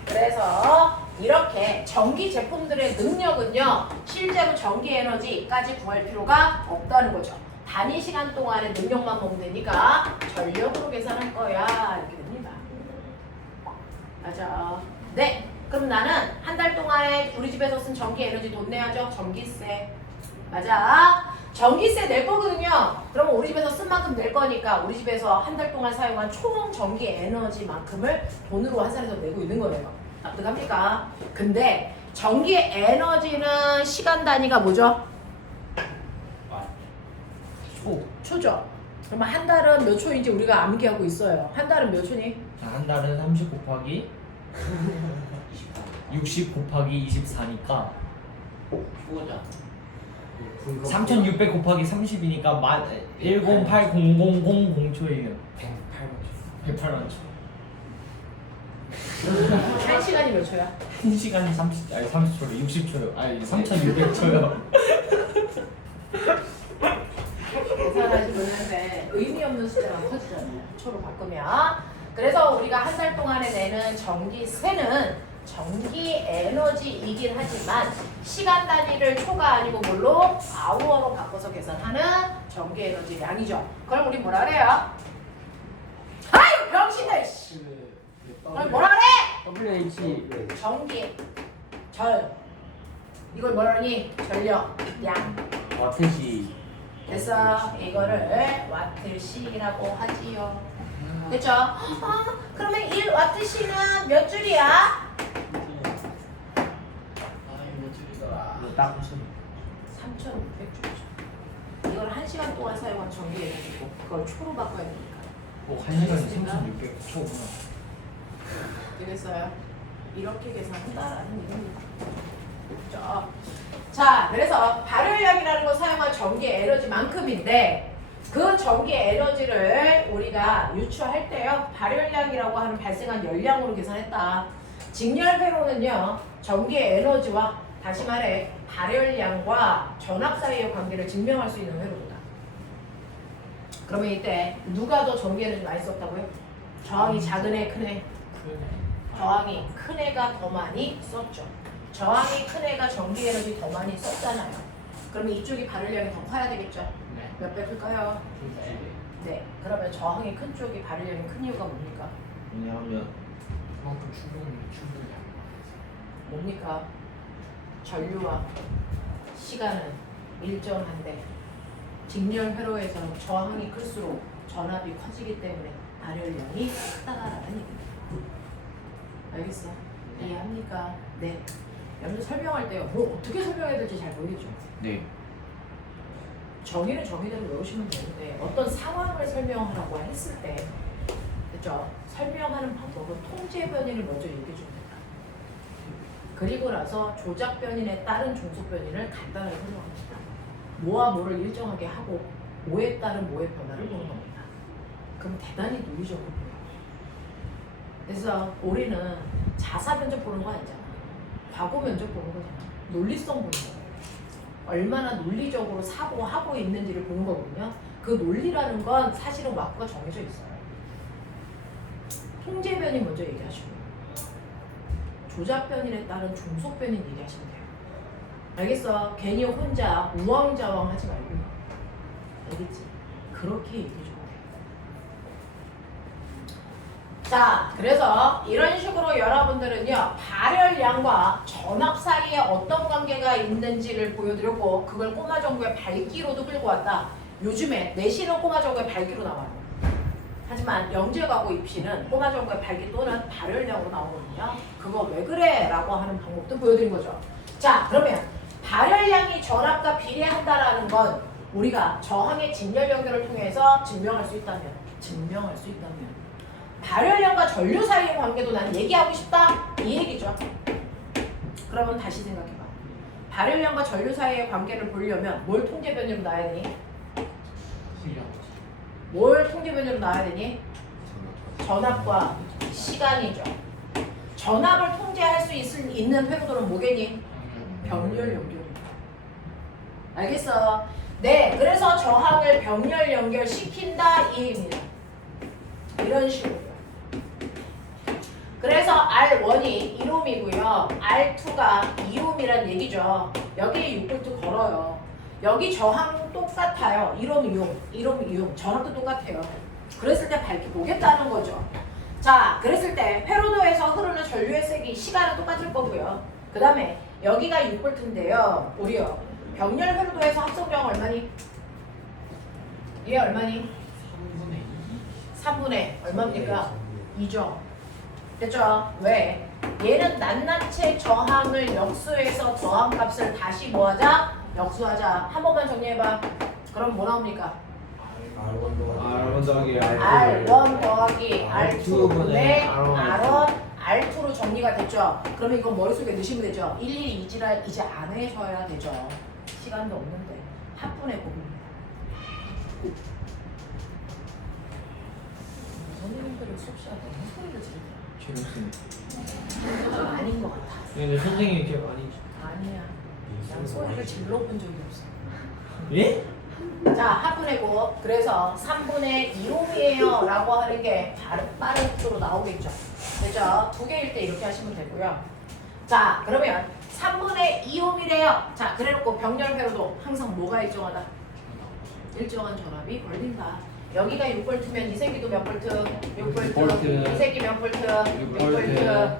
그래서 이렇게 전기 제품들의 능력은요 실제로 전기 에너지까지 구할 필요가 없다는 거죠. 단위 시간 동안의 능력만 보면 되니까 전력으로 계산할 거야 이렇게 됩니다. 맞아. 네. 그럼 나는 한 달 동안에 우리 집에서 쓴 전기 에너지 돈 내야죠. 전기세. 맞아. 전기세 낼 거거든요. 그러면 우리 집에서 쓴 만큼 낼 거니까 우리 집에서 한 달 동안 사용한 총 전기 에너지만큼을 돈으로 환산해서 내고 있는 거예요. 납득합니까? 근데 전기 에너지는 시간 단위가 뭐죠? 초죠. 그러면 한 달은 몇 초인지 우리가 암기하고 있어요. 한 달은 몇 초니? 자, 한 달은 30 곱하기 60 곱하기 24니까 3600 곱하기 30이니까 108000초예요. 108만 초. 한 시간이 몇 초야? 1시간이 30초요. 60초요. 아니 3600초요. 계산하시고 있는데 의미 없는 숫자가 커지잖아요. 초로 바꾸면. 그래서 우리가 한 달 동안에 내는 전기세는 전기 에너지이긴 하지만 시간 단위를 초가 아니고 뭘로? 아워로 바꿔서 계산하는 전기 에너지 양이죠. 그럼 우리 뭐라 그래요? 아유 병신들! 씨. 그 아니, 뭐라 그래? WH 전기, 절. 이걸 뭐라 그러니? 전력, 양. 와트시 그래서 이거를 와트시라고 하지요. 됐죠? 그러면 1와트시는 몇 줄이야? 아 이거 줄이더라. 이거 딱 무슨 3,600줄이죠. 이걸 1시간 동안 사용한 전기 에너지고 그걸 초로 바꿔야 되니까. 1시간에 3,600초구나. 되겠어요? 이렇게 계산한다라는 얘기입니다. 그렇죠? 자, 그래서 발열량이라는 걸 사용한 전기 에너지만큼인데 그 전기 에너지를 우리가 유추할 때요. 발열량이라고 하는 발생한 열량으로 계산했다. 직렬회로는요. 전기 에너지와 다시 말해 발열량과 전압 사이의 관계를 증명할 수 있는 회로다. 그러면 이때 누가 더 전기 에너지 많이 썼다고요? 저항이 작은 애, 큰 애? 그래. 저항이 큰 애가 더 많이 썼죠. 저항이 큰 애가 전기 에너지 더 많이 썼잖아요. 그러면 이쪽이 발열량이 더 커야 되겠죠. 네. 몇 배 클까요? 네. 그러면 저항이 큰 쪽이 발열량이 큰 이유가 뭡니까? 왜냐하면 그만큼 충분히 뭡니까? 전류와 시간은 일정한데 직렬 회로에서는 저항이 클수록 전압이 커지기 때문에 발열량이 크다라는 얘기입니다. 알겠어? 이해합니까? 네. 여러분 설명할 때요. 뭐 어떻게 설명해야 될지 잘 모르겠죠. 네 정의는 정의대로 외우시면 되는데 어떤 상황을 설명하라고 했을 때 그죠? 설명하는 방법은 통제 변인을 먼저 얘기해 주면 된다. 그리고 나서 조작 변인에 따른 종속 변인을 간단하게 설명합니다. 뭐와 뭐를 일정하게 하고 뭐에 따른 뭐의 변화를 보는 겁니다. 그럼 대단히 논리적으로 보여요. 그래서 우리는 자사 면적 보는 거 아니잖아. 과거 면적 보는 거잖아. 논리성 보는 거예요. 얼마나 논리적으로 사고하고 있는지를 보는 거거든요. 그 논리라는 건 사실은 왁구가 정해져 있어요. 통제 변인 먼저 얘기하시고 조작 변인에 따른 종속 변인 얘기하시면 돼요. 알겠어? 괜히 혼자 우왕좌왕 하지 말고. 알겠지? 그렇게 얘기해주면 돼요. 자, 그래서 이런 식으로 여러분들은요, 발열량과 전압 사이에 어떤 관계가 있는지를 보여드렸고, 그걸 꼬마정구의 밝기로도 끌고 왔다. 요즘에 내신은 꼬마정구의 밝기로 나와요. 하지만 영재하고 입시는 꼬마정구의 밝기 또는 발열량으로 나오거든요. 그거 왜 그래? 라고 하는 방법도 보여드린 거죠. 자, 그러면 발열량이 전압과 비례한다라는 건 우리가 저항의 직렬 연결을 통해서 증명할 수 있다면 발열량과 전류 사이의 관계도 난 얘기하고 싶다? 이 얘기죠. 그러면 다시 생각해봐. 발열량과 전류 사이의 관계를 보려면 뭘 통제 변이로 놔야 되니? 뭘 통제 변이로 놔야 되니? 전압과 시간이죠. 전압을 통제할 수 있는 회로도는 뭐겠니? 병렬 연결입니다. 알겠어? 네, 그래서 저항을 병렬 연결시킨다 이 얘기입니다. 이런 식으로요. 그래서 R1이 1옴이고요. R2가 2옴이란 얘기죠. 여기에 6V 걸어요. 여기 저항 똑같아요. 1옴, 2옴, 2옴. 전압도 똑같아요. 그랬을 때 밝게 보겠다는 거죠. 자, 그랬을 때 회로도에서 흐르는 전류의 세기, 시간은 똑같을 거고요. 그 다음에 여기가 6V인데요. 우리요. 병렬 회로도에서 합성저항 얼마니? 얘 얼마니? 3분의 얼마입니까? 2죠. 됐죠? 왜? 얘는 낱낱의 저항을 역수해서 저항값을 다시 뭐하자? 역수하자. 한 번만 정리해봐. 그럼 뭐 나옵니까? R1 더하기 R1 더하기 R2분의 R1 R2로 정리가 됐죠? 그러면 이거 머릿속에 넣으시면 되죠? 일일이 이지랄 이제 안 해줘야 되죠. 시간도 없는데 합분의 곱입니다. 선생님들이 수업 시간에 너무 소리를 지르더라. 좀 아닌 것 같아. 근데 선생님이 이렇게 많이 아니야. 난 소리를 질러본 적이 없어. 예? 자, 합분의 곱. 그래서 3분의 2옴이에요 라고 하는 게 빠른 속도로 나오겠죠. 그죠? 두 개일 때 이렇게 하시면 되고요. 자, 그러면 3분의 2옴이래요. 자, 그래놓고 병렬 회로도 항상 뭐가 일정하다? 일정한 전압이 걸린다. 여기가 6볼트면 이 새끼도 몇 볼트? 6볼트. 6볼트. 이 새끼 몇 볼트? 6볼트.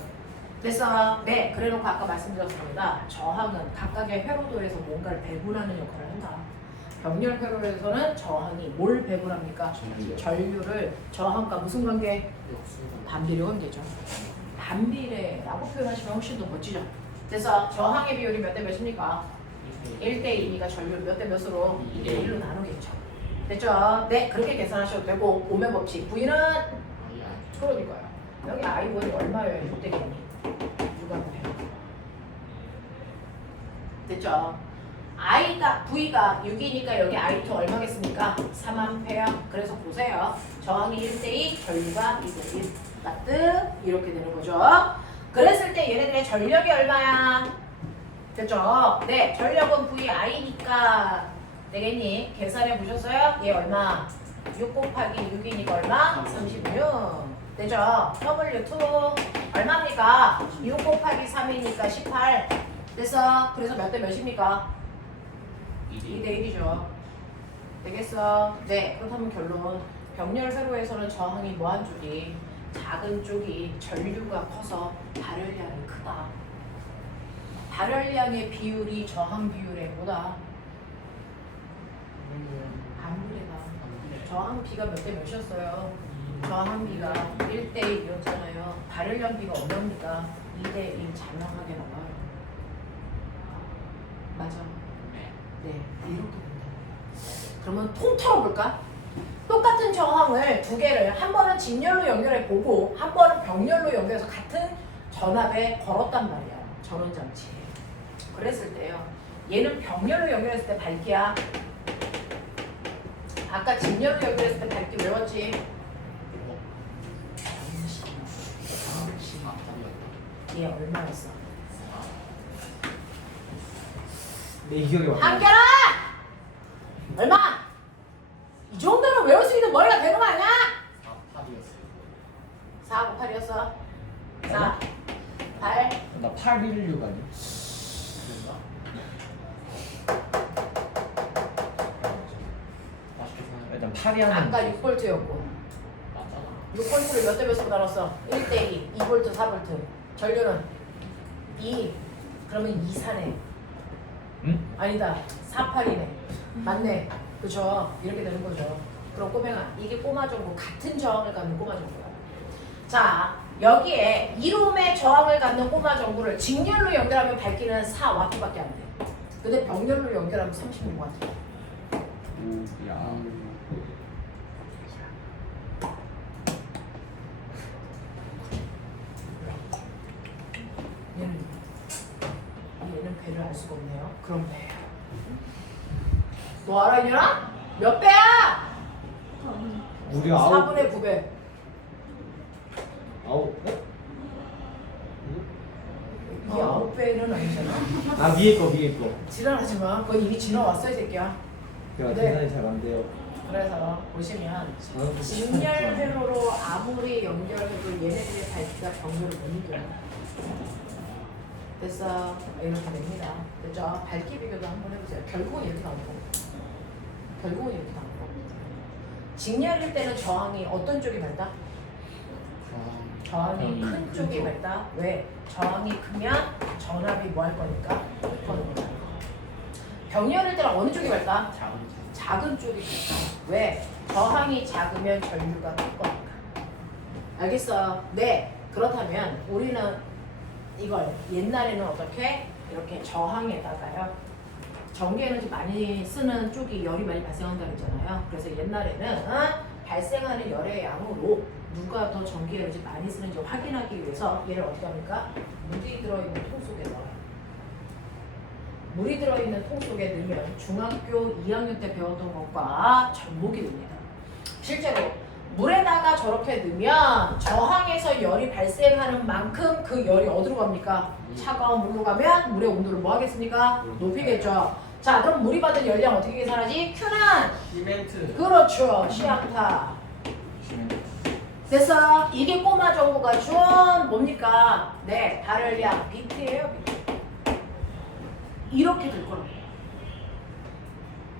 됐어. 네, 그래놓고 아까 말씀드렸습니다. 저항은 각각의 회로도에서 뭔가를 배분하는 역할을 한다. 병렬 회로에서는 저항이 뭘 배분합니까? 전류를 저항과 무슨 관계? 반비례 관계죠. 반비례라고 표현하시면 훨씬 더 멋지죠. 그래서 저항의 비율이 몇 대 몇입니까? 1대2니까 전류를 몇 대 몇으로? 2대1로 나누겠죠. 됐죠? 네, 그렇게 계산하셔도 되고 오면 법칙. V는 그러니까요. 여기 I1이 얼마예요? 6대겠니? 누가 보면 됐죠? V가 6이니까 여기 I2 얼마겠습니까? 3A. 그래서 보세요. 저항이 1대2, 전류가 2대1. 맞듯 이렇게 되는 거죠. 그랬을 때 얘네들의 전력이 얼마야? 됐죠? 네, 전력은 VI니까 되겠니? 계산해 보셨어요? 얘 얼마? 6 곱하기 6이니까 얼마? 36. 되죠? W2 얼마입니까? 6 곱하기 3이니까 18. 됐어? 그래서 몇 대 몇입니까? 2대 1이죠. 되겠어? 네, 그렇다면 결론. 병렬 회로에서는 저항이 뭐한 쪽이? 작은 쪽이 전류가 커서 발열량이 크다. 발열량의 비율이 저항 비율에 뭐다? 반비례다. 저항 비가 몇 대 몇이었어요? 저항 비가 1대 1이었잖아요. 발열량 비가 얼마입니까? 2대 1 자명하게 나와요. 맞아. 네, 이렇게 된다. 그러면 통틀어 볼까? 똑같은 저항을 두 개를 한 번은 직렬로 연결해 보고 한 번은 병렬로 연결해서 같은 전압에 걸었단 말이야. 전원장치에. 그랬을 때요. 얘는 병렬로 연결했을 때 밝기야. 아까 직렬로 연결했을 때 밝기 외웠지? 얘 얼마였어? 내 기억이 와. 한결아! 얼마? 이 정도는 외울 수 있는 머리가 되는 거 아니야? 4 곱하기였어. 4, 8. 나 816 아니야? 일단 8이 하나. 아까 6볼트였고 6볼트를 몇 대 몇으로 나눴어? 1대2, 2볼트, 4볼트. 전류는 2. 그러면 2, 4네. 응? 아니다. 4, 8이네. 맞네. 그죠? 이렇게 되는 거죠. 그럼 꼬맹아, 이게 꼬마정보 같은 저항을 갖는 꼬마정보야. 자, 여기에 1옴의 저항을 갖는 꼬마정보를 직렬로 연결하면 밝기는 4W밖에 안 돼. 근데 병렬로 연결하면 36W. 야. 얘는 배를 알 수가 없네요. 그럼 배. 너 알아, 이년아? 몇 배야? 우리 9. 4분의 9배. 9. 이게 9배는 아니잖아. 아 위에 거. 지랄하지 마. 그건 이미 지나왔어, 이 새끼야. 제가 네. 계산이 잘 안 돼요. 그래서 보시면 저는 직렬 회로로 아무리 연결해도 얘네들의 밝기가 병렬을 못 이겨요. 됐어. 이렇게 됩니다. 됐죠? 밝기 비교도 한번 해보세요. 결국은 이렇게 나올 겁니다. 결국은 이렇게 나올 겁니다. 직렬일 때는 저항이 어떤 쪽이 밝다? 저항이 큰 쪽이 밝다. 왜? 저항이 크면 전압이 뭐 할 거니까? 높아질 거니까. 병렬일 때는 어느 쪽이 밝다? 작은 쪽이 밝다. 왜? 저항이 작으면 전류가 클 거니까. 알겠어요? 네. 그렇다면 우리는 이걸 옛날에는 어떻게? 이렇게 저항에다가요. 전기에너지 많이 쓰는 쪽이 열이 많이 발생한다고 했잖아요. 그래서 옛날에는 발생하는 열의 양으로 누가 더 전기에너지 많이 쓰는지 확인하기 위해서 얘를 어떻게 합니까? 물이 들어있는 통 속에 넣어요. 물이 들어있는 통 속에 넣으면 중학교 2학년 때 배웠던 것과 접목이 됩니다. 실제로 물에다가 저렇게 넣으면 저항에서 열이 발생하는 만큼 그 열이 어디로 갑니까? 차가운 물로 가면 물의 온도를 뭐 하겠습니까? 높이겠죠. 자, 그럼 물이 받은 열량 어떻게 계산하지? Q는? 시멘트. 그렇죠. 시압타. 됐어. 이게 꼬마 정보가 준 뭡니까? 네, 발열량 비트예요, 비트. 이렇게 될 거라고.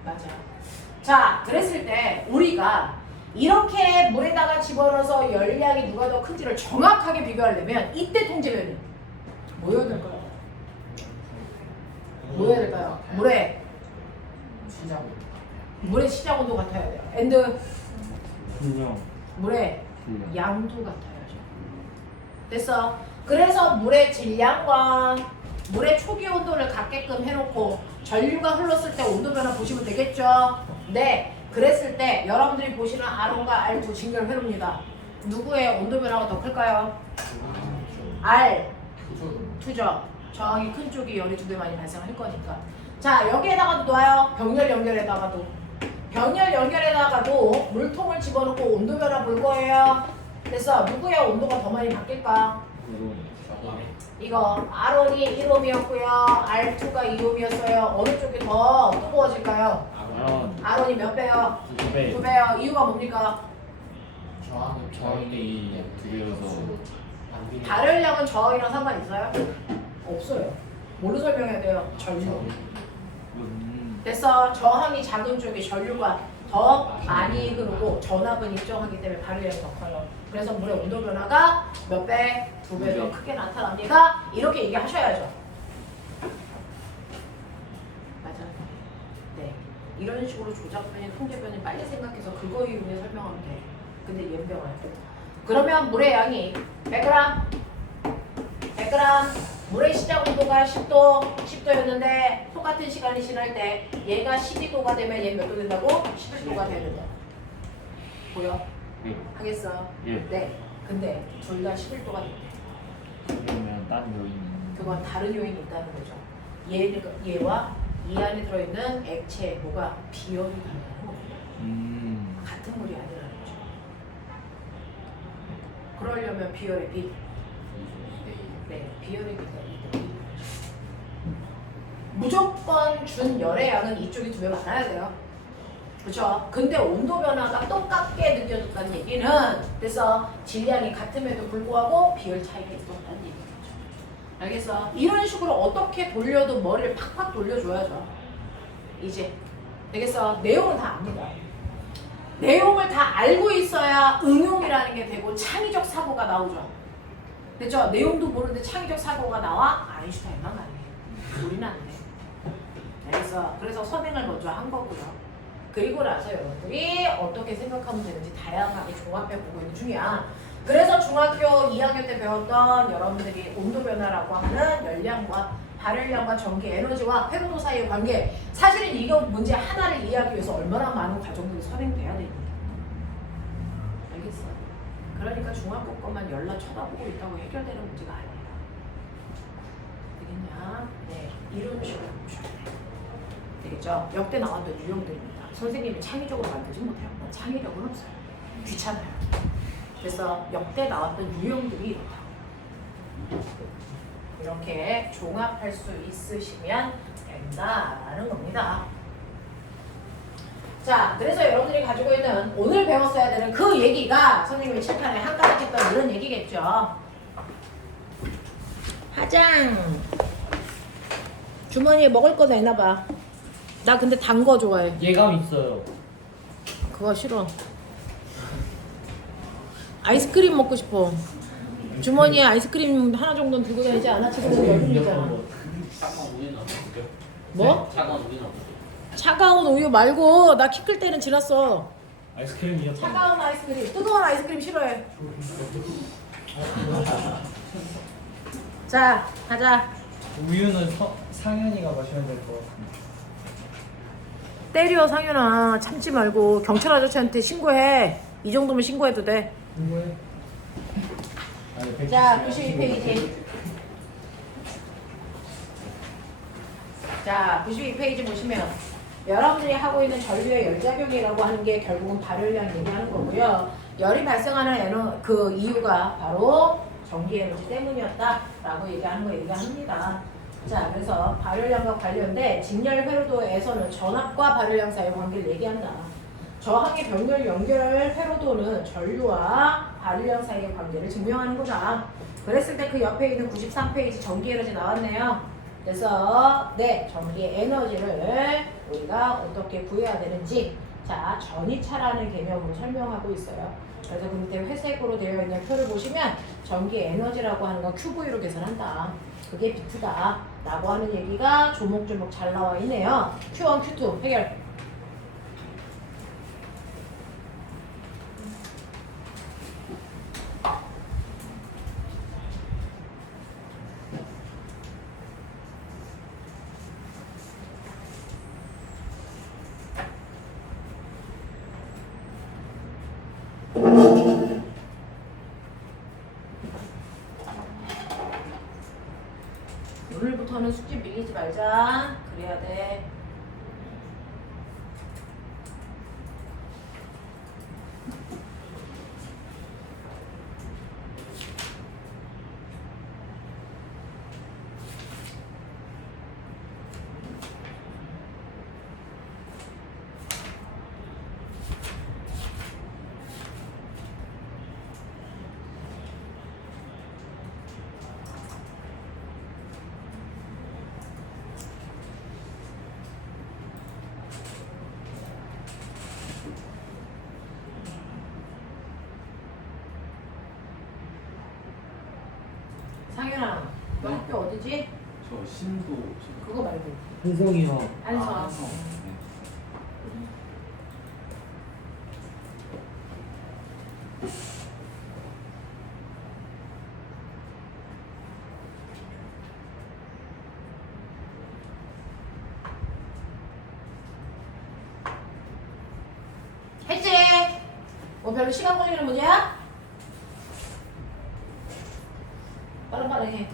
맞아. 자, 그랬을 때 우리가 이렇게 물에다가 집어넣어서 열량이 누가 더 큰지를 정확하게 비교하려면 이때 통제면이 뭐여야 될까요? 뭐여야 될까요? 물의 시작 온도 같아야 돼요. 앤드 분명. 물의 분명. 양도 같아야죠. 됐어. 그래서 물의 질량과 물의 초기 온도를 같게끔 해놓고 전류가 흘렀을 때 온도 변화 보시면 되겠죠? 네. 그랬을 때 여러분들이 보시는 R1과 R2 직렬 회로입니다. 누구의 온도 변화가 더 클까요? R2죠. 저항이 큰 쪽이 열이 2배 많이 발생할 거니까. 자, 여기에다가도 놔요. 병렬 연결에다가도. 병렬 연결에다가도 물통을 집어넣고 온도 변화 볼 거예요. 그래서 누구의 온도가 더 많이 바뀔까? 이거 R1이 1옴이었고요. R2가 2옴이었어요. 어느 쪽이 더 뜨거워질까요? R1이 몇 배요? 2배. 2배요. 이유가 뭡니까? 저항이 2배여서. 발열량은 저항이랑 상관 있어요? 없어요. 뭘로 설명해야 돼요? 전류. 그래서 저항이 작은 쪽이 전류가 더 많이 흐르고 전압은 일정하기 때문에 발열량이 더 커요. 그래서 물의 온도 변화가 몇 배? 2배 더 크게 나타납니다. 이렇게 얘기하셔야죠. 맞아요. 네. 이런 식으로 조작변이, 통제변이 빨리 생각해서 그거 이후에 설명하면 돼. 근데 연병을 할 때. 그러면 물의 양이 100g, 100g, 물의 시작 온도가 10도였는데 똑같은 시간이 지날 때 얘가 12도가 되면 얘 몇 도 된다고? 11도가 되는데. 보여? 네. 하겠어? 예. 네. 근데 둘 다 11도가 된대. 그러면 다른 요인이. 그건 다른 요인이 있다는 거죠. 얘와 이 안에 들어있는 액체, 뭐가 비열이 다르다는 겁니다. 같은 물이 아니라는 거죠. 그러려면 비열의 비. 네, 비열의 비가 무조건 준 열의 양은 이쪽이 2배 많아야 돼요. 그렇죠? 근데 온도 변화가 똑같게 느껴졌다는 얘기는 그래서 질량이 같음에도 불구하고 비열 차이가 있었다는 얘기죠. 알겠어? 이런 식으로 어떻게 돌려도 머리를 팍팍 돌려줘야죠. 이제 되겠어? 내용은 다 압니다. 내용을 다 알고 있어야 응용이라는 게 되고 창의적 사고가 나오죠. 됐죠? 내용도 모르는데 창의적 사고가 나와? 아인슈타인만 가능해. 우리는 안 돼. 그래서 선행을 먼저 한 거고요. 그리고 나서 여러분들이 어떻게 생각하면 되는지 다양하게 종합해 보고 있는 중이야. 그래서 중학교 2학년 때 배웠던 여러분들이 온도 변화라고 하는 열량과 발열량과 전기 에너지와 회로도 사이의 관계, 사실은 이거 문제 하나를 이해하기 위해서 얼마나 많은 과정들이 선행돼야 됩니다. 알겠어? 그러니까 중학교 것만 열라 쳐다보고 있다고 해결되는 문제가 아닙니다. 되겠냐? 네, 이런 식으로 보셔야 돼요. 되겠죠? 역대 나왔던 유형들입니다. 선생님이 창의적으로 만들지 못해요. 창의력은 없어요. 귀찮아요. 그래서 역대 나왔던 유형들이 이렇다고. 이렇게 종합할 수 있으시면 된다라는 겁니다. 자, 그래서 여러분들이 가지고 있는 오늘 배웠어야 되는 그 얘기가 선생님이 칠판에 한 가닥 했던 이런 얘기겠죠. 하장 주머니에 먹을 거 내놔봐. 나 근데 단 거 좋아해. 예감 있어요. 그거 싫어. 아이스크림 먹고 싶어. 주머니에 아이스크림 하나 정도는 들고 다니지 않아? 지금 여름이잖아. 뭐? 차가운 우유 말고 나 키 클 때는 지났어. 아이스크림이요. 차가운 아이스크림, 뜨거운 아이스크림 싫어해. 자, 가자. 우유는 상현이가 마시면 될 것 같습니다. 때려 상윤아. 참지 말고 경찰 아저씨한테 신고해. 이 정도면 신고해도 돼. 누구해? 자, 92페이지. 자, 92페이지 보시면 여러분들이 하고 있는 전류의 열작용이라고 하는 게 결국은 발열량 얘기하는 거고요. 열이 발생하는 그 이유가 바로 전기 에너지 때문이었다라고 얘기하는 거 얘기합니다. 자, 그래서 발열량과 관련된 직렬 회로도에서는 전압과 발열량 사이의 관계를 얘기한다. 저항의 병렬 연결 회로도는 전류와 발열량 사이의 관계를 증명하는 거다. 그랬을 때 그 옆에 있는 93페이지 전기 에너지 나왔네요. 그래서 네, 전기 에너지를 우리가 어떻게 구해야 되는지 자, 전이차라는 개념으로 설명하고 있어요. 그래서 그 밑에 회색으로 되어 있는 표를 보시면 전기 에너지라고 하는 건 QV로 계산한다. 그게 비트다. 라고 하는 얘기가 조목조목 잘 나와 있네요. Q1, Q2 해결. 오늘부터는 숙제 밀리지 말자. 그래야 돼. 상현아, 너 네. 학교 어디지? 저 신도 그거 말고. 한성이요. 안성. 한성. 네. 했지? 뭐 별로 시간 걸리는 문제야? 빠르게 해.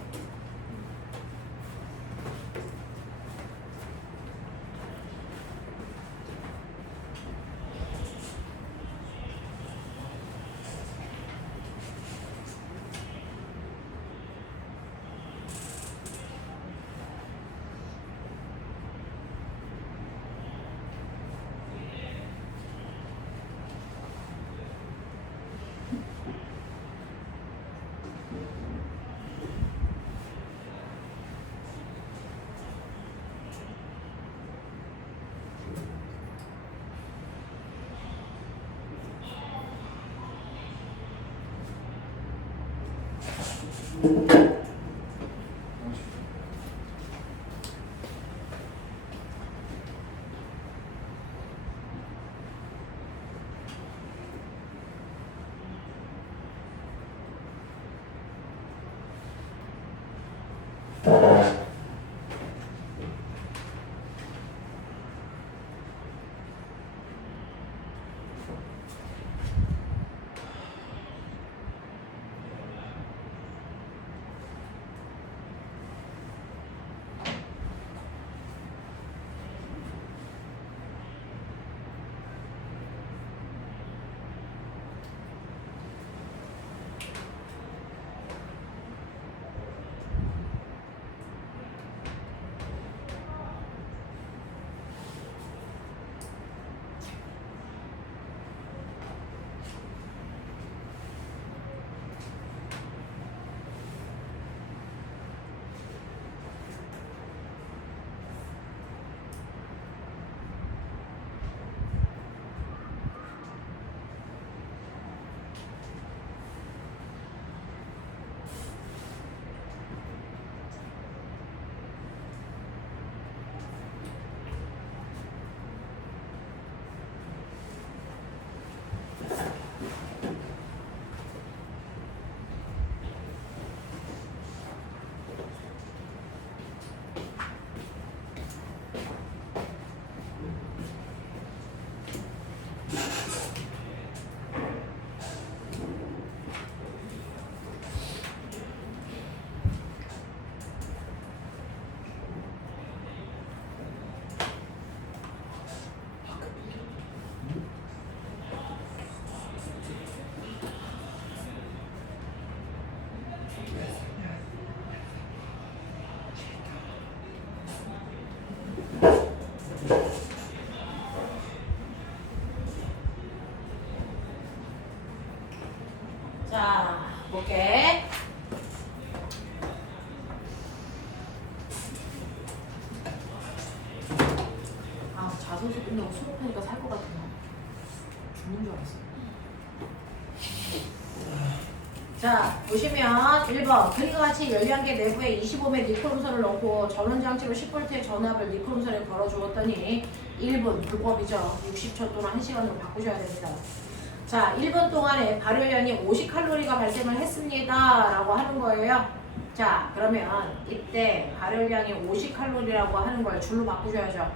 자, 볼게. 아, 자소서 끝나고 수업하니까 보니까 살 것 같은 거. 죽는 줄 알았어. 자, 보시면 1번 그림과 같이 열량계 내부에 25매 니크롬선을 넣고 전원장치로 10V의 전압을 니크롬선에 걸어주었더니 1분 불법이죠. 60초 또는 1시간으로 바꾸셔야 됩니다. 자, 1분 동안에 발열량이 50칼로리가 발생을 했습니다 라고 하는 거예요. 자, 그러면 이때 발열량이 50칼로리라고 하는 걸 줄로 바꾸셔야죠.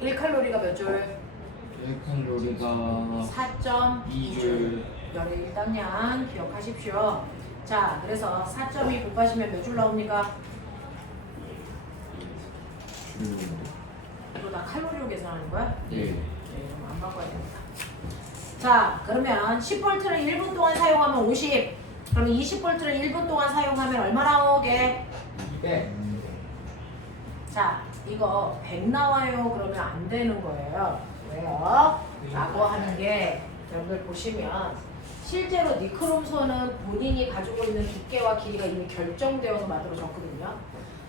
1칼로리가 몇 줄? 1칼로리가 4.2줄. 열의 일당량 기억하십시오. 자, 그래서 4.2 곱하시면 몇 줄 나옵니까? 이거 다 칼로리로 계산하는 거야? 예. 네, 그럼 안 바꿔야 됩니다. 자, 그러면 10V를 1분 동안 사용하면 50. 그러면 20V를 1분 동안 사용하면 얼마 나오게? 네. 자, 이거 100 나와요. 그러면 안 되는 거예요. 왜요? 라고 하는 게 여러분들 보시면 실제로 니크롬선은 본인이 가지고 있는 두께와 길이가 이미 결정되어서 만들어졌거든요.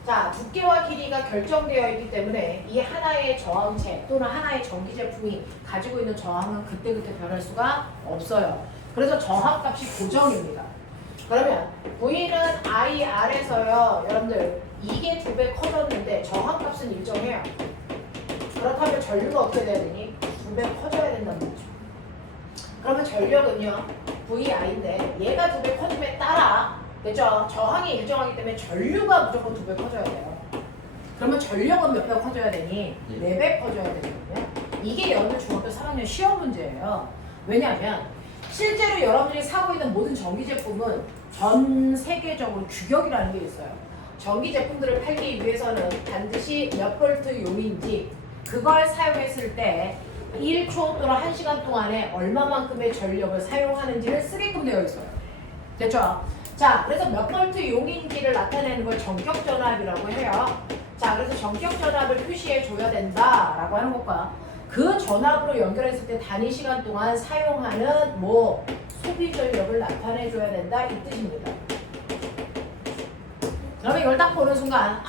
자, 두께와 길이가 결정되어 있기 때문에 이 하나의 저항체 또는 하나의 전기 제품이 가지고 있는 저항은 그때그때 변할 수가 없어요. 그래서 저항값이 고정입니다. 그러면 V는 IR에서요, 여러분들 이게 2배 커졌는데 저항값은 일정해요. 그렇다면 전류가 어떻게 돼야 되니? 2배 커져야 된다는 거죠. 그러면 전력은요, VI인데 얘가 2배 커짐에 따라, 그죠? 저항이 일정하기 때문에 전류가 무조건 2배 커져야 돼요. 그러면 전력은 몇 배 커져야 되니? 4배 커져야 되거든요. 이게 여러분들 중학교 3학년 시험 문제예요. 왜냐하면 실제로 여러분들이 사고 있는 모든 전기 제품은 전 세계적으로 규격이라는 게 있어요. 전기 제품들을 팔기 위해서는 반드시 몇 볼트 용인지 그걸 사용했을 때 1초 또는 1시간 동안에 얼마만큼의 전력을 사용하는지를 쓰게끔 되어 있어요. 됐죠? 자, 그래서 몇 볼트 용인지를 나타내는 걸 전격 전압이라고 해요. 자, 그래서 전격 전압을 표시해 줘야 된다라고 하는 것과 그 전압으로 연결했을 때 단위 시간 동안 사용하는 뭐 소비 전력을 나타내 줘야 된다 이 뜻입니다. 그러면 이걸 딱 보는 순간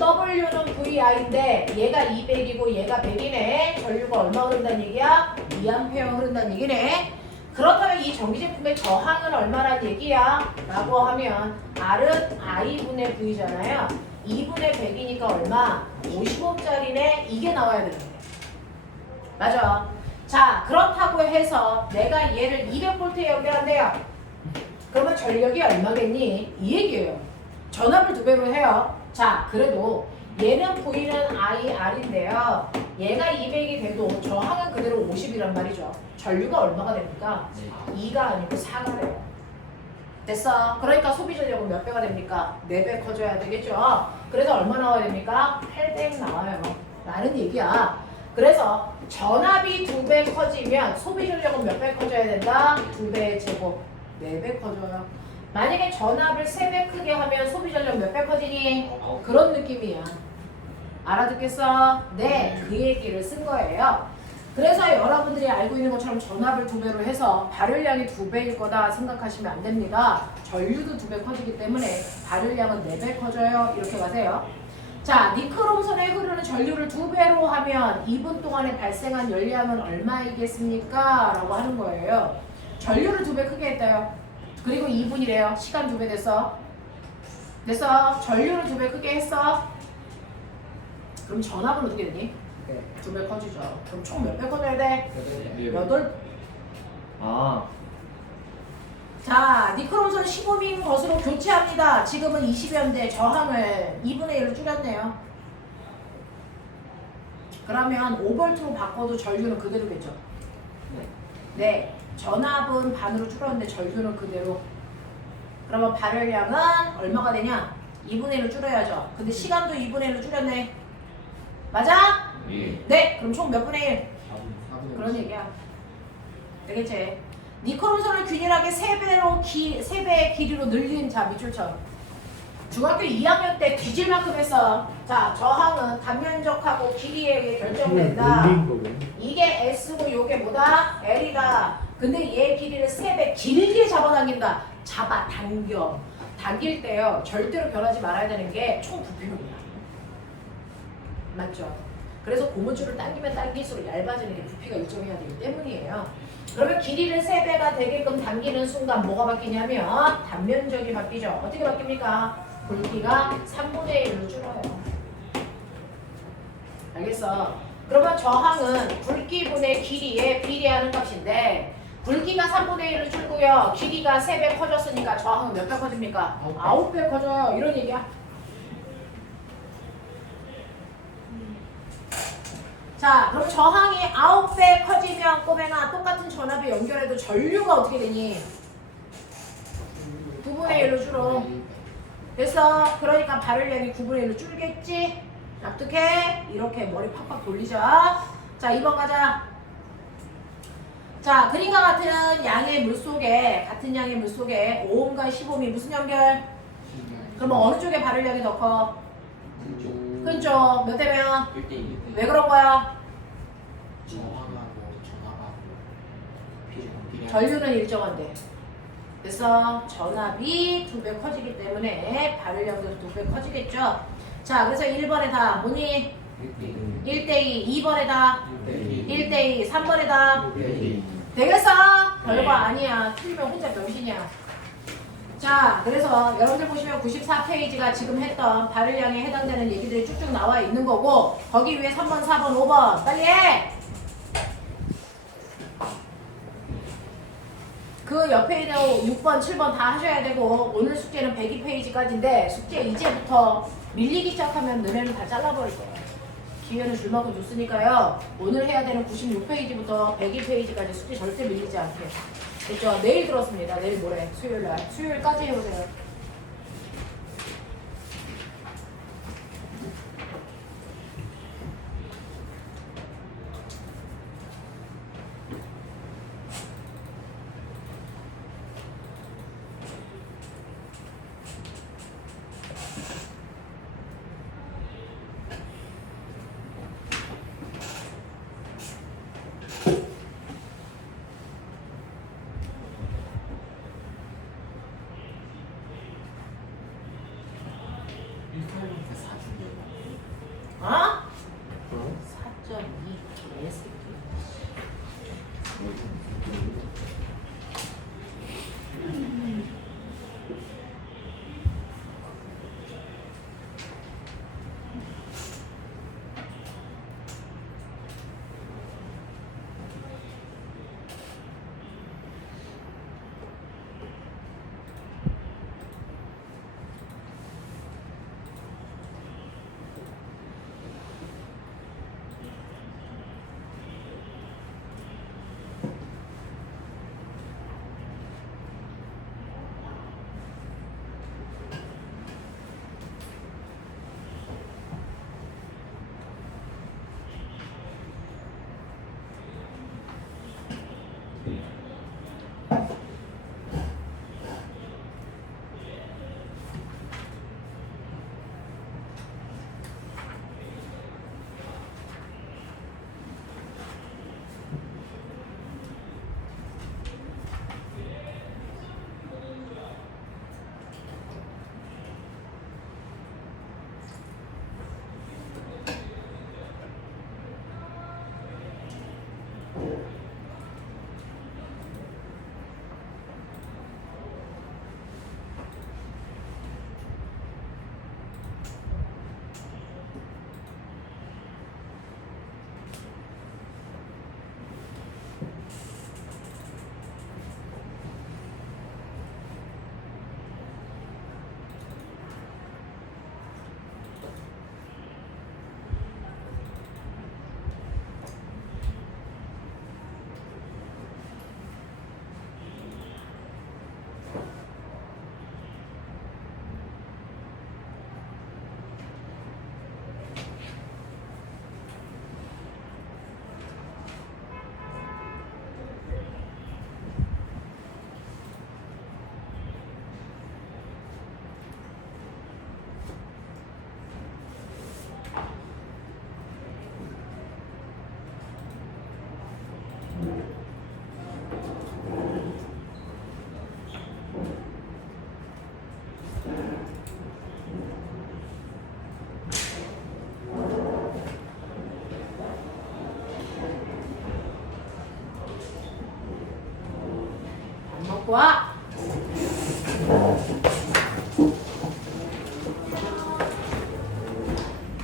W는 VI인데 얘가 200이고 얘가 100이네. 전류가 얼마 흐른다는 얘기야? 2A 흐른다는 얘기네. 그렇다면 이 전기 제품의 저항은 얼마란 얘기야? 라고 하면 R은 I분의 V잖아요. 2분의 100이니까 얼마? 50Ω짜리네. 이게 나와야 되는 거예요. 맞아. 자, 그렇다고 해서 내가 얘를 200V에 연결한대요. 그러면 전력이 얼마겠니? 이 얘기예요. 전압을 2배로 해요. 자, 그래도 얘는 V는 IR인데요. 얘가 200이 돼도 저항은 그대로 50이란 말이죠. 전류가 얼마가 됩니까? 2가 아니고 4가 돼요. 됐어. 그러니까 소비 전력은 몇 배가 됩니까? 4배 커져야 되겠죠. 그래서 얼마 나와야 됩니까? 800 나와요. 라는 얘기야. 그래서 전압이 2배 커지면 소비 전력은 몇 배 커져야 된다? 2배의 제곱. 4배 커져요. 만약에 전압을 3배 크게 하면 소비 전력 몇 배 커지니? 그런 느낌이야. 알아듣겠어? 네, 그 얘기를 쓴 거예요. 그래서 여러분들이 알고 있는 것처럼 전압을 2배로 해서 발열량이 2배일 거다 생각하시면 안 됩니다. 전류도 2배 커지기 때문에 발열량은 4배 커져요. 이렇게 가세요. 자, 니크롬선에 흐르는 전류를 2배로 하면 2분 동안에 발생한 열량은 얼마이겠습니까? 라고 하는 거예요. 전류를 2배 크게 했대요. 그리고 2분이래요. 시간 2배 됐어. 됐어. 전류를 2배 크게 했어. 그럼 전압은 어떻게 되니? 네. 2배 커지죠. 그럼 총 몇 배 커져야 돼? 8. 자, 니크롬선 15민 것으로 교체합니다. 지금은 20연대 저항을 2분의 1로 줄였네요. 그러면 5V로 바꿔도 전류는 그대로겠죠? 네. 전압은 반으로 줄었는데 전류는 그대로. 그러면 발열량은 얼마가 되냐? 2분의 1로 줄여야죠. 근데 시간도 2분의 1로 줄였네. 맞아? 예. 네. 그럼 총 몇 분의 1? 그런 얘기야. 되겠지? 니크롬선을 균일하게 3배의 길이로 늘린 자 밑줄처럼. 중학교 2학년 때 뒤질 만큼 했어. 자, 저항은 단면적하고 길이에 의해 결정된다. 이게 S고 요게 뭐다? L이다. 근데 얘 길이를 3배 길게 잡아당긴다. 잡아당겨. 당길 때요. 절대로 변하지 말아야 되는 게 총 부피입니다. 맞죠? 그래서 고무줄을 당기면 당길수록 얇아지는 게 부피가 일정해야 되기 때문이에요. 그러면 길이를 3배가 되게끔 당기는 순간 뭐가 바뀌냐면 단면적이 바뀌죠. 어떻게 바뀝니까? 굵기가 3분의 1로 줄어요. 알겠어? 그러면 저항은 굵기분의 길이에 비례하는 값인데 굵기가 3분의 1로 줄고요. 길이가 3배 커졌으니까 저항은 몇 배 커집니까? 9배 커져요. 이런 얘기야. 자, 그럼 저항이 9배 커지면 꼬매나 똑같은 전압에 연결해도 전류가 어떻게 되니? 9분의 1로 줄어. 됐어. 그러니까 발열량이 9분의 1로 줄겠지? 납득해? 이렇게 머리 팍팍 돌리자. 자, 2번 가자. 자, 그림과 같은 양의 물속에, 같은 양의 물속에 5옴과 15옴이 무슨 연결? 그러면 어느 쪽에 발열량이 더 커? 큰 쪽. 몇 대면? 1대1. 왜 그런 거야? 저항하고 전압하고 비례. 전류는 일정한데. 그래서 전압이 2배 커지기 때문에 발열량도 2배 커지겠죠. 자, 그래서 1번에 다 뭐니? 1대2. 2번에 다 1대2. 3번에 다 되겠어? 별거 아니야. 틀리면 혼자 병신이야. 자, 그래서 여러분들 보시면 94페이지가 지금 했던 발열량에 해당되는 얘기들이 쭉쭉 나와 있는 거고 거기 위에 3번, 4번, 5번 빨리 해! 그 옆에 있는 6번, 7번 다 하셔야 되고 오늘 숙제는 102페이지까지인데 숙제 이제부터 밀리기 시작하면 너네는 다 잘라버릴 거예요. 기회는 줄 만큼 줬으니까요. 오늘 해야 되는 96페이지부터 102페이지까지 숙제 절대 밀리지 않게. 됐죠? 내일 들었습니다. 내일 모레 수요일날. 수요일까지 해보세요. 어? 4.2 개새끼. 와.